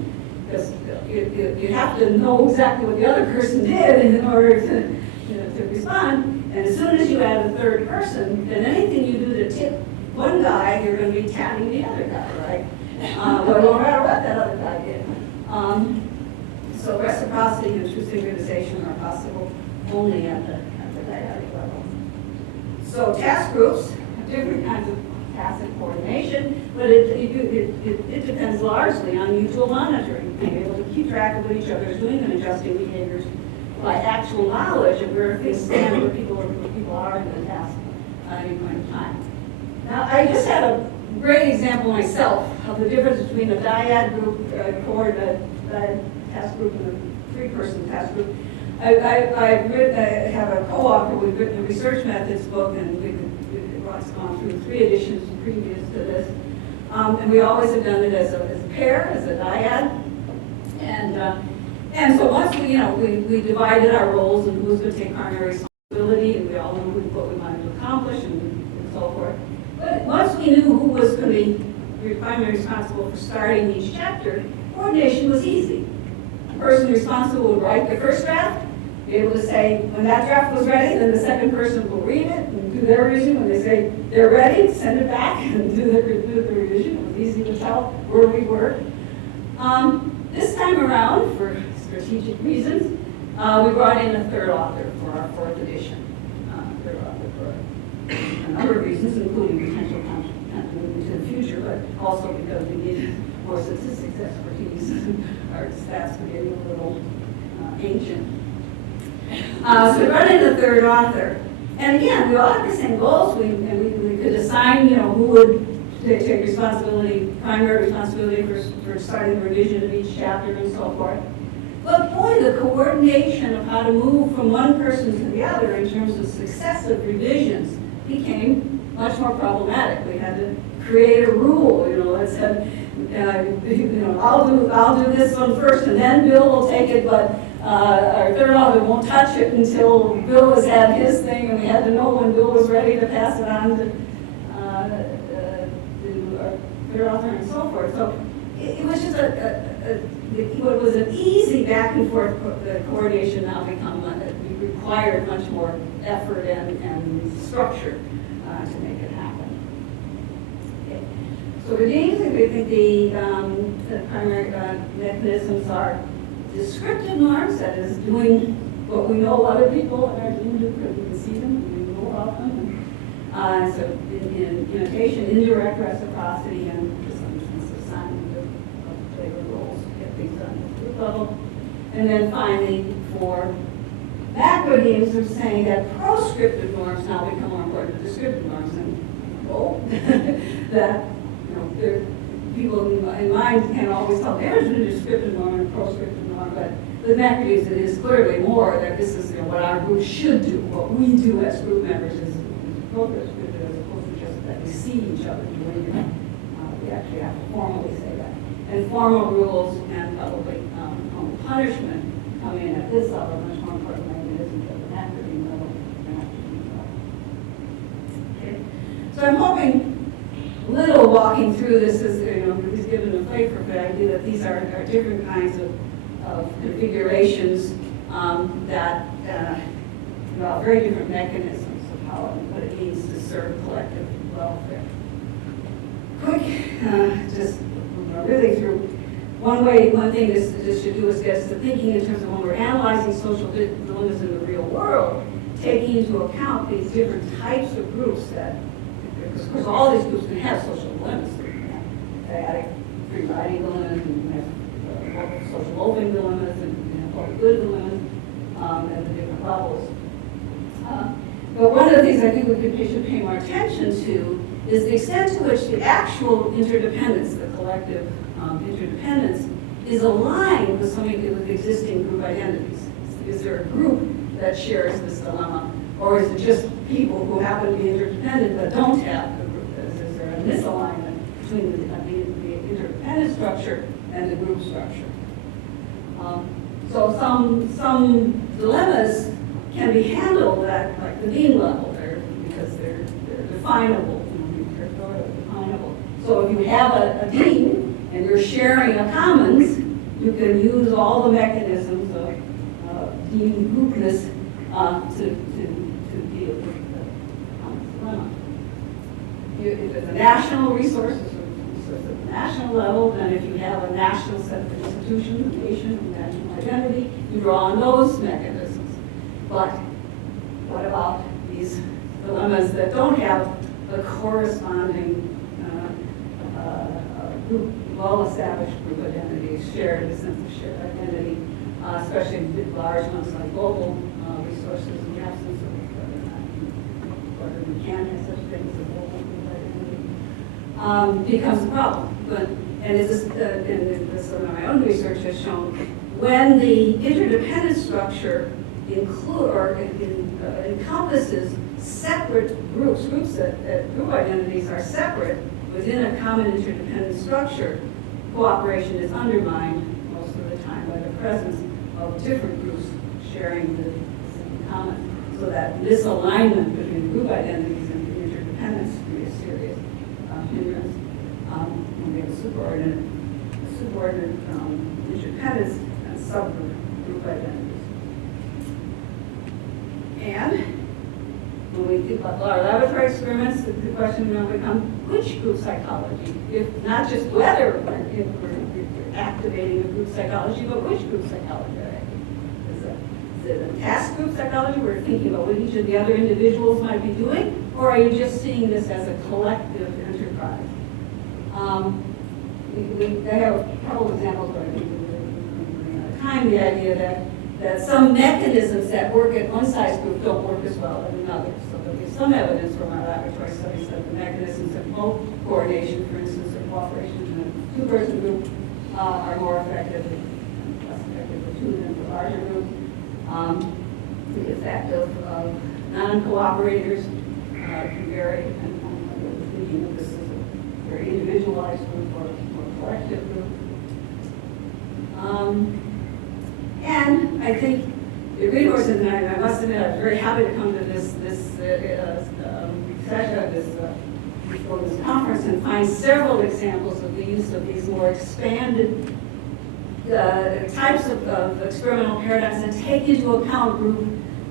Because you have to know exactly what the other person did in order to respond. And as soon as you add a third person, then anything you do to tip one guy, you're going to be tapping the other guy, right? Well, no matter what that other guy did. So reciprocity and true synchronization are possible only at the dyadic level. So task groups have different kinds of tacit coordination, but it depends largely on mutual monitoring, being able to keep track of what each other is doing and adjusting behaviors by actual knowledge of where things stand, where people are in the task at any point in time. Now, I just had a great example myself of the difference between a dyad group, task group, and a three-person task group. I have a co-author. We've written a research methods book, and it's gone through 3 editions previous to this. And we always have done it as a pair, as a dyad. And so once we divided our roles and who was going to take primary responsibility, and we all knew what we wanted to accomplish and so forth. But once we knew who was going to be primarily responsible for starting each chapter, coordination was easy. The person responsible would write the first draft, be able to say, when that draft was ready, then the second person will read it and do their revision. When they say they're ready, send it back and do the revision. It was easy to tell where we were. This time around, for strategic reasons, we brought in a third author for our 4th edition. Third author for a number of reasons, including potential continuity to the future, but also because we needed more statistics expertise. Our stats were getting a little ancient. So we brought in a third author. And again, we all have the same goals. We could assign, who would take responsibility, primary responsibility for starting the revision of each chapter and so forth. But boy, the coordination of how to move from one person to the other in terms of successive revisions became much more problematic. We had to create a rule, that said, I'll do this one first, and then Bill will take it, but our third author won't touch it until Bill has had his thing, and we had to know when Bill was ready to pass it on to our third author and so forth. So it was just what was an easy back and forth coordination now required much more effort and structure to make it happen. Okay. So the things that we think the primary mechanisms are descriptive norms, that is doing what we know other people in our team do because we can see them, we know about them. So in imitation, indirect reciprocity, and to some sense assignment of labor roles to get things done at the group level. And then finally, for macro teams, are saying that proscriptive norms now become more important than descriptive norms, and that people in mind can always tell there's a descriptive norm and a proscriptive norm, but with macro teams it is clearly more that this is what our group should do, what we do as group members is appropriate, as opposed to just that we see each other doing it. We actually have to formally say that. And formal rules and probably punishment come in at this level, much more important mechanisms at the macro team level. Okay. So I'm hoping little walking through this is, is given a flavor for the idea that these are different kinds of configurations that involve very different mechanisms of what it means to serve collective welfare. Quick, just really through one thing this should do is get us to thinking in terms of when we're analyzing social dilemmas in the real world, taking into account these different types of groups that. Because of course all these groups can have social dilemmas. Chaotic free riding dilemmas, and social loafing dilemmas, and public good dilemmas at the different levels. But one of the things I think we should pay more attention to is the extent to which the actual interdependence, the collective interdependence, is aligned with with existing group identities. Is there a group that shares this dilemma? Or is it just people who happen to be interdependent but don't have a group? Is there a misalignment between the interdependent structure and the group structure? So some dilemmas can be handled at like the dean level because they're definable. They're sort of definable. So if you have a dean and you're sharing a commons, you can use all the mechanisms of dean groupness to deal with the commons dilemma. If it's a national resource, at the national level, then if you have a national set of institutions, a nation, a national identity, you draw on those mechanisms. But what about these dilemmas that don't have the corresponding group, well-established group identities, shared, a sense of shared identity, especially large ones like global resources in the absence of whether we can have such things as global group identity, becomes a problem. And some of my own research has shown when the interdependent structure encompasses separate groups that group identities are separate within a common interdependent structure, cooperation is undermined most of the time by the presence of different groups sharing the same common. So that misalignment between group identities and interdependence can be a serious hindrance. And we have subordinate interdependence and subgroup identities. And when we think about our laboratory experiments, the question now becomes which group psychology? If not just whether we're activating a group psychology, but which group psychology are activating? Is it a task group psychology where we're thinking about what each of the other individuals might be doing? Or are you just seeing this as a collective enterprise? I have a couple of examples, but I think we're running out of time. The idea that that some mechanisms that work at one size group don't work as well in another. So there'll be some evidence from our laboratory studies that the mechanisms that promote coordination, for instance, or cooperation in a two-person group are more effective, less effective for two than for larger groups. The effect of non-cooperators can vary depending on whether we're thinking of this as a very individualized group or collective group. And I think the resources, and I must admit, I was very happy to come to this session, this conference, and find several examples of the use of these more expanded types of experimental paradigms that take into account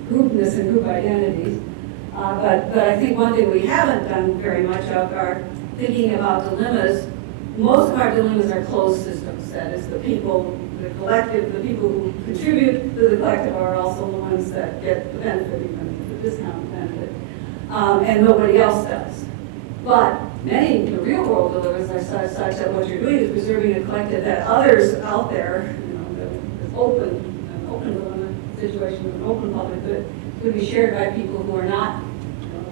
groupness and group identities. But I think one thing we haven't done very much of are thinking about dilemmas. Most of our dilemmas are closed systems. That is, the people, the collective, the people who contribute to the collective are also the ones that get the benefit, even the discount benefit, and nobody else does. But many of the real world dilemmas are such that what you're doing is preserving a collective that others out there, that is open, an open dilemma situation, an open public good, could be shared by people who are not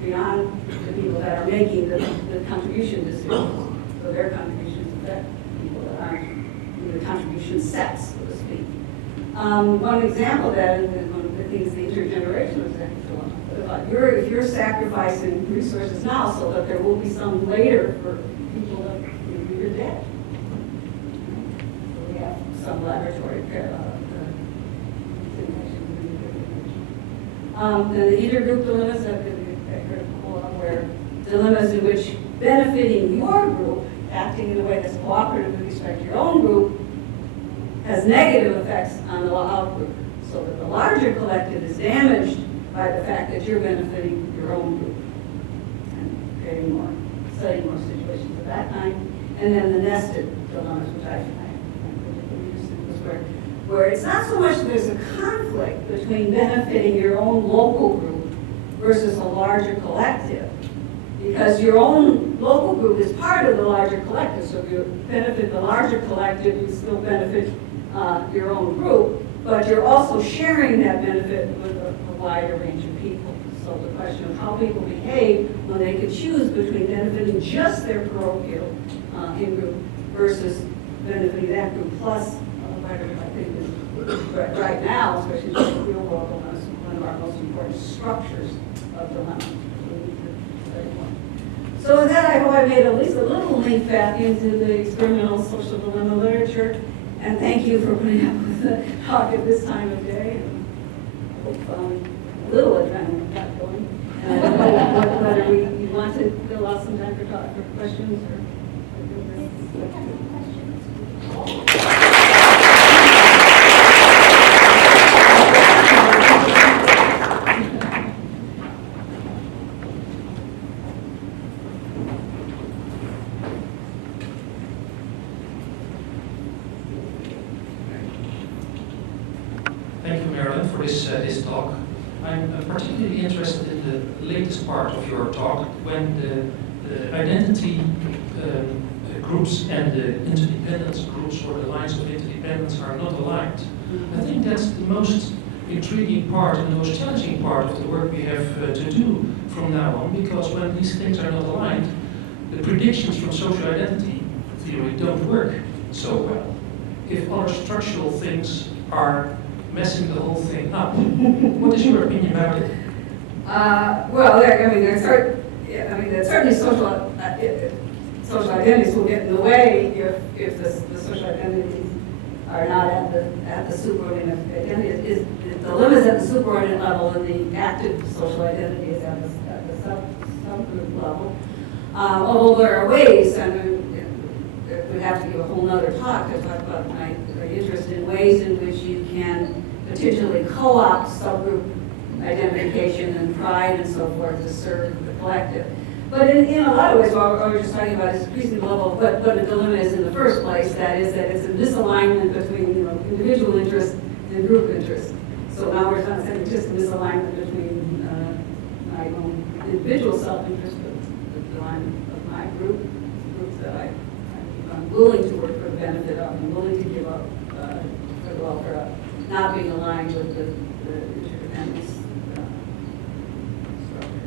beyond the people that are making the contribution decisions. So their contributions affect people that aren't in the contribution sets, so to speak. One example of that is one of the things the intergenerational dilemma. If you're sacrificing resources now so that there will be some later for people that you're dead. So we have some laboratory then the intergroup dilemmas that I heard where dilemmas in which benefiting your group, acting in a way that's cooperative with respect to your own group, has negative effects on the out group, so that the larger collective is damaged by the fact that you're benefiting your own group and creating more, studying more situations of that kind. And then the nested dilemmas, which I particularly interested in, was where it's not so much that there's a conflict between benefiting your own local group versus a larger collective, because your own local group is part of the larger collective. So if you benefit the larger collective, you still benefit your own group, but you're also sharing that benefit with a wider range of people. So the question of how people behave when they can choose between benefiting just their parochial in-group versus benefiting that group plus whatever I think is right now, especially in the real world, one of our most important structures of dilemma. So with that, I hope I made at least a little link back into the experimental social dilemma literature. And thank you for putting up with the talk at this time of day. And I hope a little adrenaline got going. And I don't know whether you want to fill out some time for questions or. Thank you, Marilynn, for this talk. I'm particularly interested in the latest part of your talk, when the identity groups and the interdependence groups or the lines of interdependence are not aligned. I think that's the most intriguing part and the most challenging part of the work we have to do from now on, because when these things are not aligned, the predictions from social identity theory don't work so well. If other structural things are messing the whole thing up. What is your opinion about it? Well, there's certainly social identities will get in the way if the social identities are not at the superordinate identity. The dilemmas at the superordinate level and the active social identity is at the subgroup level. Although there are ways, and we have to give a whole nother talk to talk about my interest in ways in which you can potentially co-opt subgroup identification and pride and so forth to serve the collective. But in a lot of ways, what we're just talking about is increasing the level of what a dilemma is in the first place. That is that it's a misalignment between individual interest and group interest. So now we're not saying just a misalignment between my own individual self-interest, but the alignment of my groups that I'm willing to work for the benefit of and willing to give up for the welfare of. not being aligned with the interdependence structure.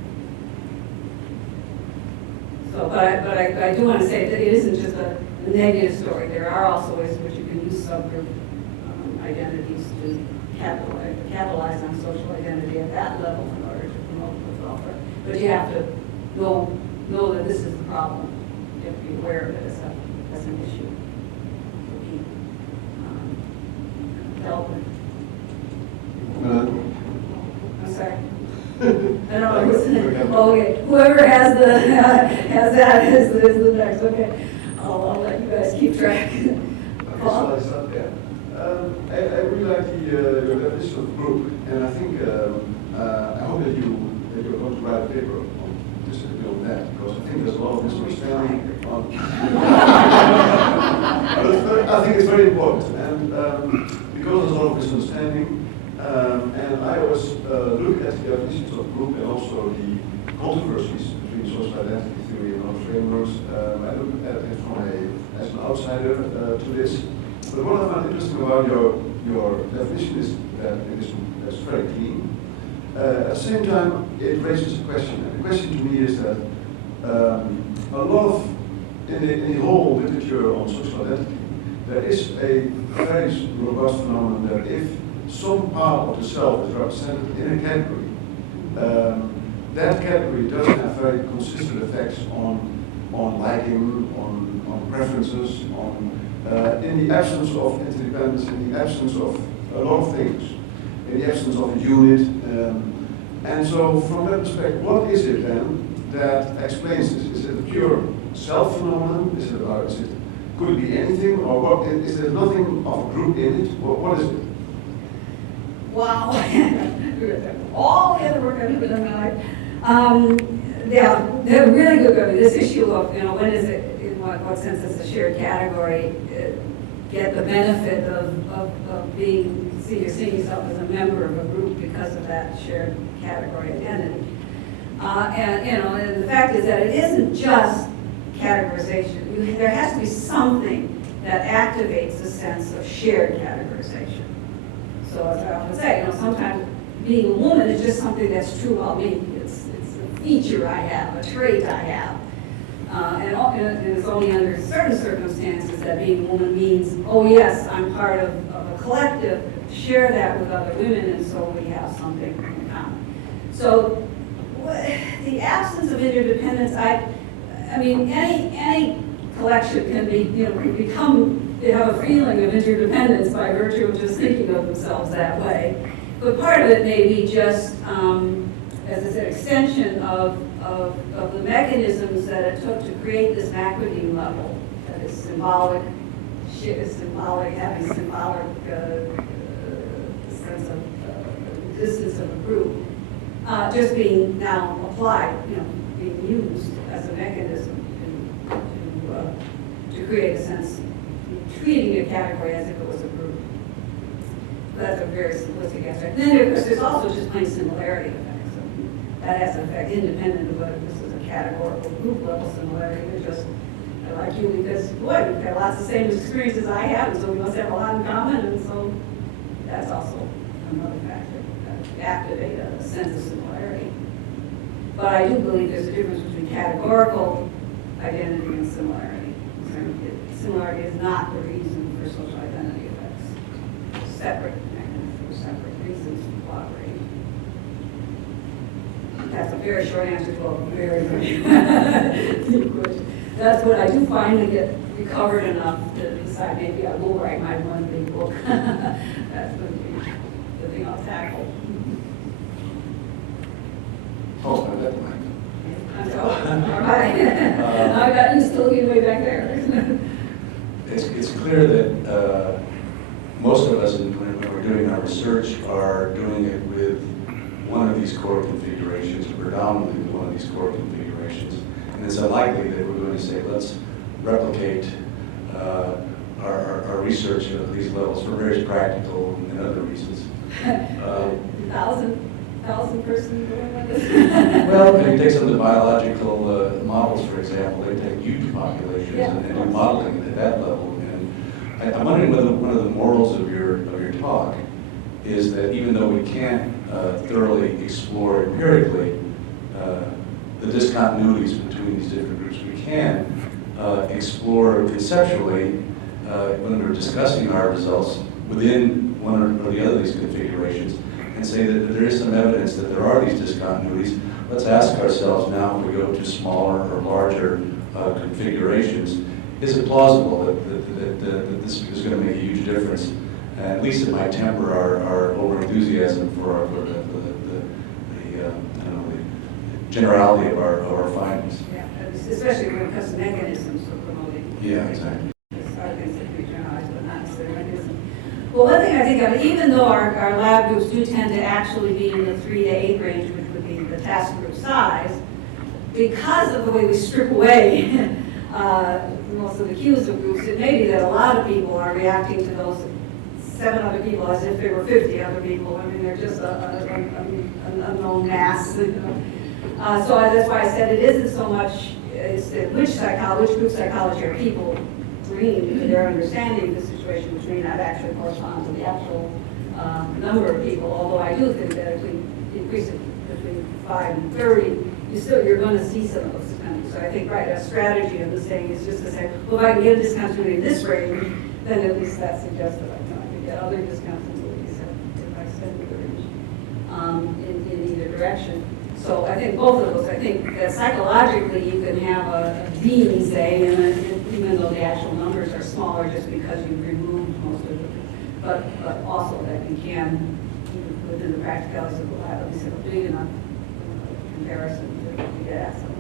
So, but I do want to say that it isn't just a negative story. There are also ways in which you can use subgroup identities to capitalize on social identity at that level in order to promote the welfare. But you have to know that this is the problem. You have to be aware of it as an issue to be dealt with. I'm sorry. I don't know who's, okay. Whoever has that is the next. Okay, I'll let you guys keep track. Paul? I really like your definition of group, and I think I hope that you're going to write a paper specifically on that, because I think there's a lot of misunderstanding. I think it's very important, and because there's a lot of misunderstanding, and I always look at the definitions of group and also the controversies between social identity theory and other frameworks. I look at it as an outsider to this. But what I find interesting about your definition is that it's very clean. At the same time, it raises a question. And the question to me is that a lot of, in the whole literature on social identity, there is a very robust phenomenon that if some part of the self is represented in a category, that category does have very consistent effects on liking, on preferences, in the absence of interdependence, in the absence of a lot of things, in the absence of a unit. And so from that perspective, what is it then that explains this? Is it a pure self phenomenon? Could it be anything? Or what, is there nothing of a group in it? What is it? Wow. All the other work I've done in my life. They're really good. I mean, this issue of, when is it, in what sense is a shared category, get the benefit of being, you're seeing yourself as a member of a group because of that shared category identity. And the fact is that it isn't just categorization. There has to be something that activates a sense of shared categorization. So as I often say, sometimes being a woman is just something that's true about me. It's a feature I have, a trait I have. And it's only under certain circumstances that being a woman means, oh yes, I'm part of a collective, share that with other women, and so we have something in common. So the absence of interdependence, I mean, any collection can be, they have a feeling of interdependence by virtue of just thinking of themselves that way. But part of it may be just, as I said, extension of the mechanisms that it took to create this macrodeme level that is symbolic, having symbolic sense of existence of a group, just being now applied, being used as a mechanism to create a sense, treating a category as if it was a group. That's a very simplistic aspect. And then, of course, there's also just plain similarity effects. That has an effect independent of whether this is a categorical group level similarity. They're just like you because, boy, we've got lots of same experiences I have, and so we must have a lot in common, and so that's also another factor that activate a sense of similarity. But I do believe there's a difference between categorical identity and similarity. Similarity is not the reason for social identity effects. Separate mechanisms, separate reasons for collaboration. That's a very short answer to a very, very deep question. That's what I do finally get recovered enough to decide maybe I will write my one big book. That's going to be the thing I'll tackle. Oh, I got the mic. All right. I got you still getting way back there. It's clear that most of us, when we're doing our research, are doing it with one of these core configurations, or predominantly with one of these core configurations. And it's unlikely that we're going to say, let's replicate our research at these levels for various practical and other reasons. 1,000 person going like this? Well, if you take some of the biological models, for example, they take huge populations and do modeling at that level. And I'm wondering whether one of the morals of your talk is that even though we can't thoroughly explore empirically the discontinuities between these different groups, we can explore conceptually when we're discussing our results within one or the other of these configurations and say that there is some evidence that there are these discontinuities. Let's ask ourselves now, if we go to smaller or larger configurations, is it plausible that this is going to make a huge difference? And at least it might temper our over-enthusiasm for the generality of our findings. Yeah, especially when it comes to mechanisms for promoting. Yeah, exactly. There's other things that can be generalized, but not necessarily mechanisms. Well, one thing I think of, even though our lab groups do tend to actually be in the 3 to 8 range, which would be the task group size, because of the way we strip away most of the cues of groups, it may be that a lot of people are reacting to those 7 other people as if there were 50 other people. I mean, they're just an unknown mass. You know? So that's why I said it isn't so much which group psychology are people bringing to their understanding of the situation, which may not actually correspond to the actual number of people. Although I do think that if we increase it between 5 and 30, you're going to see some of those discontinuities. So I think, right, a strategy of this thing is just to say, well, if I can get a discontinuity in this range, then at least that suggests that I can get other discontinuities if I extend the range in either direction. So I think both of those, I think that psychologically you can have a D, say, and even though the actual numbers are smaller just because you've removed most of it, but also that you can, within the practicalities of the lab, at least have a big enough comparison to get at something.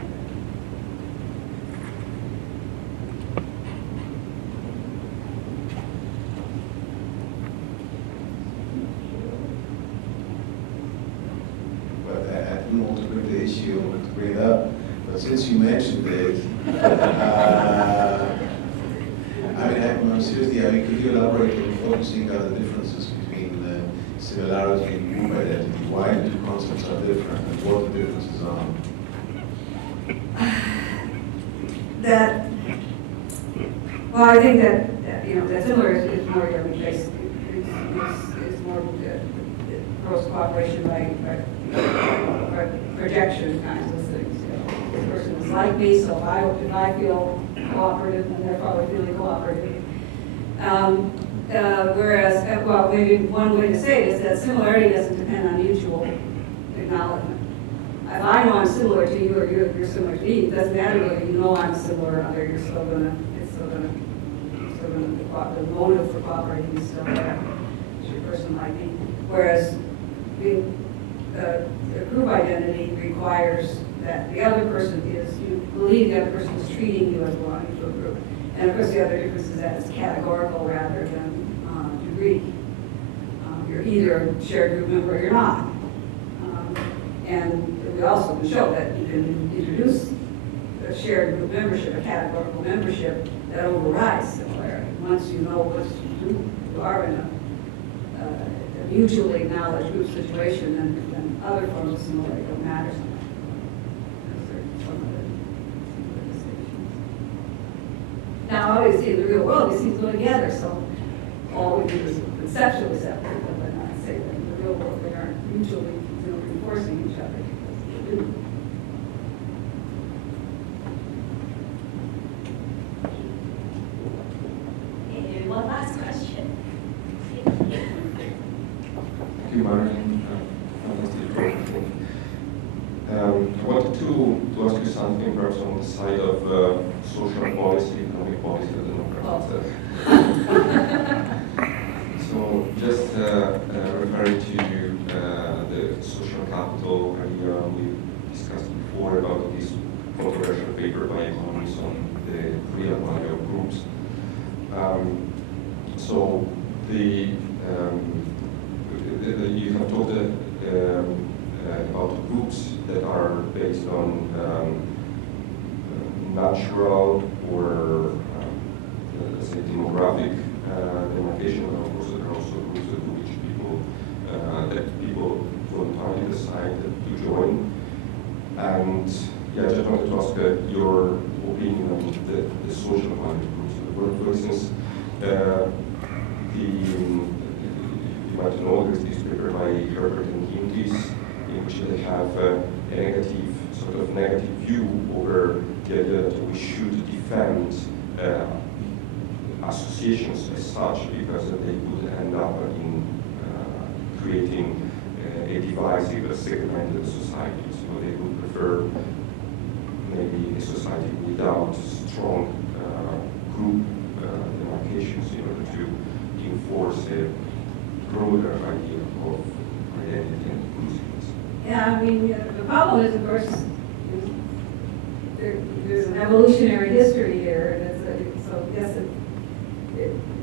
I didn't want to bring the issue to bring it up, but since you mentioned it, seriously, could you elaborate on focusing on the differences between similarity and group identity? Why the two concepts are different and what the differences are? I think that similar is more based, is more gross cooperation by projection kinds of things. You know, this person is like me, so if I feel cooperative, then they're probably feeling cooperative. Whereas, well, maybe one way to say it is that similarity doesn't depend on mutual acknowledgement. If I know I'm similar to you or you're similar to me, it doesn't matter whether you know I'm similar or other, you're still gonna, the motive for cooperating is still there. It's your person like me. Whereas a group identity requires that the other person you believe the other person is treating you as belonging to a group. And of course the other difference is that it's categorical rather than degree. You're either a shared group member or you're not. And we also can show that you can introduce a shared group membership, a categorical membership that overrides similarity. Once you know what you are in a mutually acknowledged group situation, then other forms of similarity don't matter so much. Those are some of the distinctions. Now, obviously, in the real world, these things go together, so all we do is conceptually separate them, but not say that in the real world they aren't mutually reinforcing each other. And one last question. Thank you, Marilynn. I wanted to ask you something perhaps on the side of social policy, economic policy, I don't know perhaps. So just referring to the social capital idea we discussed before about this controversial paper by economists on the real value of groups. So you have talked about groups that are based on natural or let's say demographic demarcation, but of course there are also groups to which people voluntarily decide to join. And yeah, I just wanted to ask your opinion on the social value groups. For instance, you might know, there's this paper by Herbert and Hindis, in which they have a negative view over the idea that we should defend associations as such, because they would end up in creating a divisive, segmented society. So they would prefer maybe a society without strong group demarcations in order to enforce a broader idea of identity and inclusiveness. Yeah, I mean, the problem is, of course, there's an evolutionary history here, and so yes,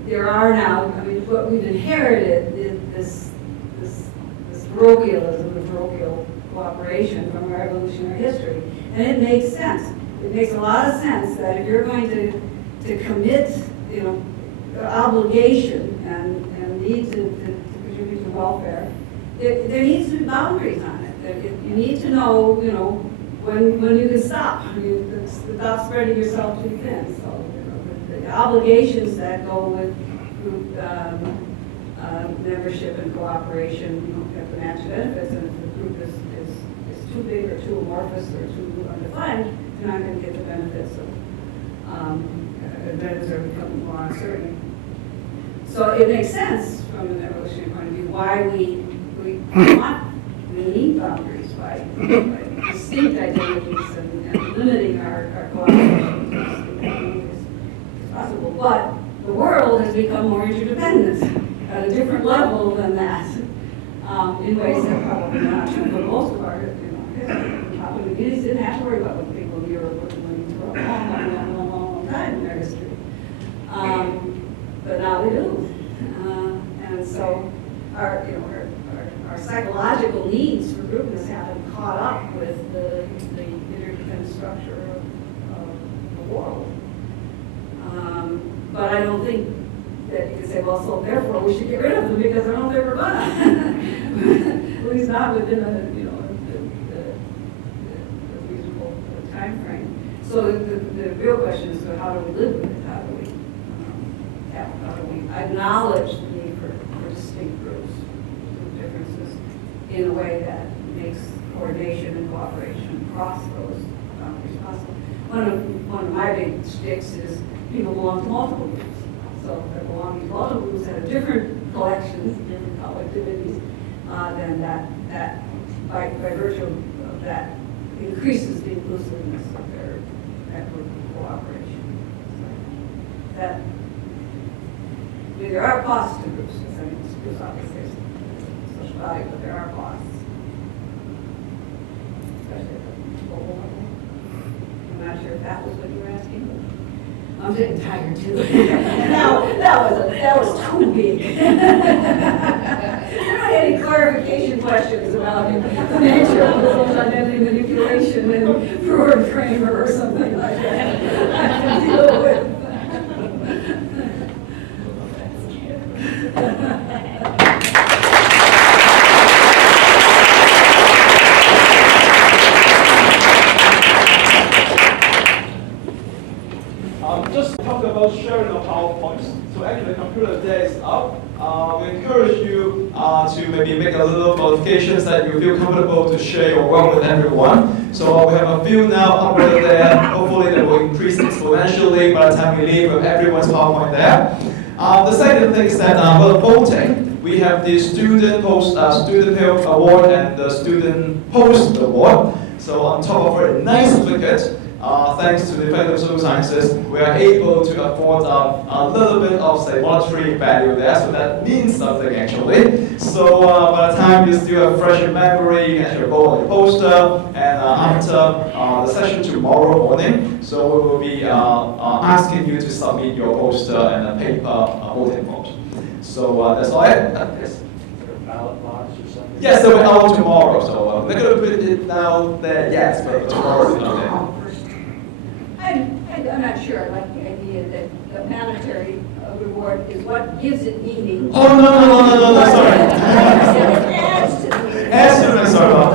there are now. I mean, what we've inherited is this parochialism, the parochial cooperation from our evolutionary history, and it makes sense. It makes a lot of sense that if you're going to commit, obligation and need to contribute to welfare, there needs to be boundaries on it. You need to know, when you can stop. Without spreading yourself too thin. So, the obligations that go with group membership and cooperation, you have to match benefits, and if the group is too big or too amorphous or too undefined, you're not going to get the benefits benefits are becoming more uncertain. So it makes sense from an evolutionary point of view why we need boundaries by distinct identities and limiting our cooperation to as possible. But the world has become more interdependent at a different level than that, in ways that probably not true for most of our history. Probably the Greeks didn't have to worry about what people in Europe were doing for a long time in their history. But now they do. And so our psychological needs for groupness haven't caught up with the interdependent structure of the world. But I don't think that you can say, well, so therefore we should get rid of them because I don't think we're gonna. At least not within a reasonable time frame. So the real question is, so how do we live with it? How do we acknowledge the need for distinct groups, differences, in a way that makes coordination and cooperation across those boundaries possible? One of my big sticks is people belong to multiple groups. So they're belonging to multiple groups that have different collections, different collectivities, then that by virtue of that increases the inclusiveness of that group of cooperation. So that, there are costs to groups. I mean, groups obviously there's social value, but there are costs. Especially at the global level. I'm not sure if that was what you were asking, but I'm getting tired too. that was too big. There aren't any clarification questions about the nature of the identity manipulation and Brewer and Kramer or something like that. I can deal with. Just talk about sharing of PowerPoints. So actually the computer day is up. We encourage you to maybe make a little modifications that you feel comfortable to share your work with everyone. So we have a few now uploaded there. Hopefully that will increase exponentially by the time we leave with everyone's PowerPoint there. The second thing is that for the voting, we have the Student Health Award and the Student Post Award. So on top of a nice certificate, thanks to the Faculty of Social Sciences, we are able to afford a little bit of, say, monetary value there, so that means something actually. So by the time you still have fresh in memory, you can actually vote on your poster, and after the session tomorrow morning, so we will be asking you to submit your poster and a paper voting vote. So that's all I have. Yes. Ballot box or something? Yes, so we're out tomorrow, so we're going to put it down there, yes, but tomorrow is okay. I'm not sure. I like the idea that the monetary reward is what gives it meaning. Oh, no, sorry. It adds to the meaning. Adds to the, sorry about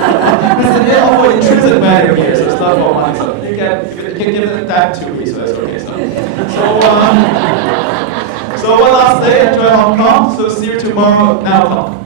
It's an all intrinsic value here, so it's not for money. So you can give it that to me, so that's okay. So one last day, enjoy Hong Kong. So see you tomorrow at 9 o'clock.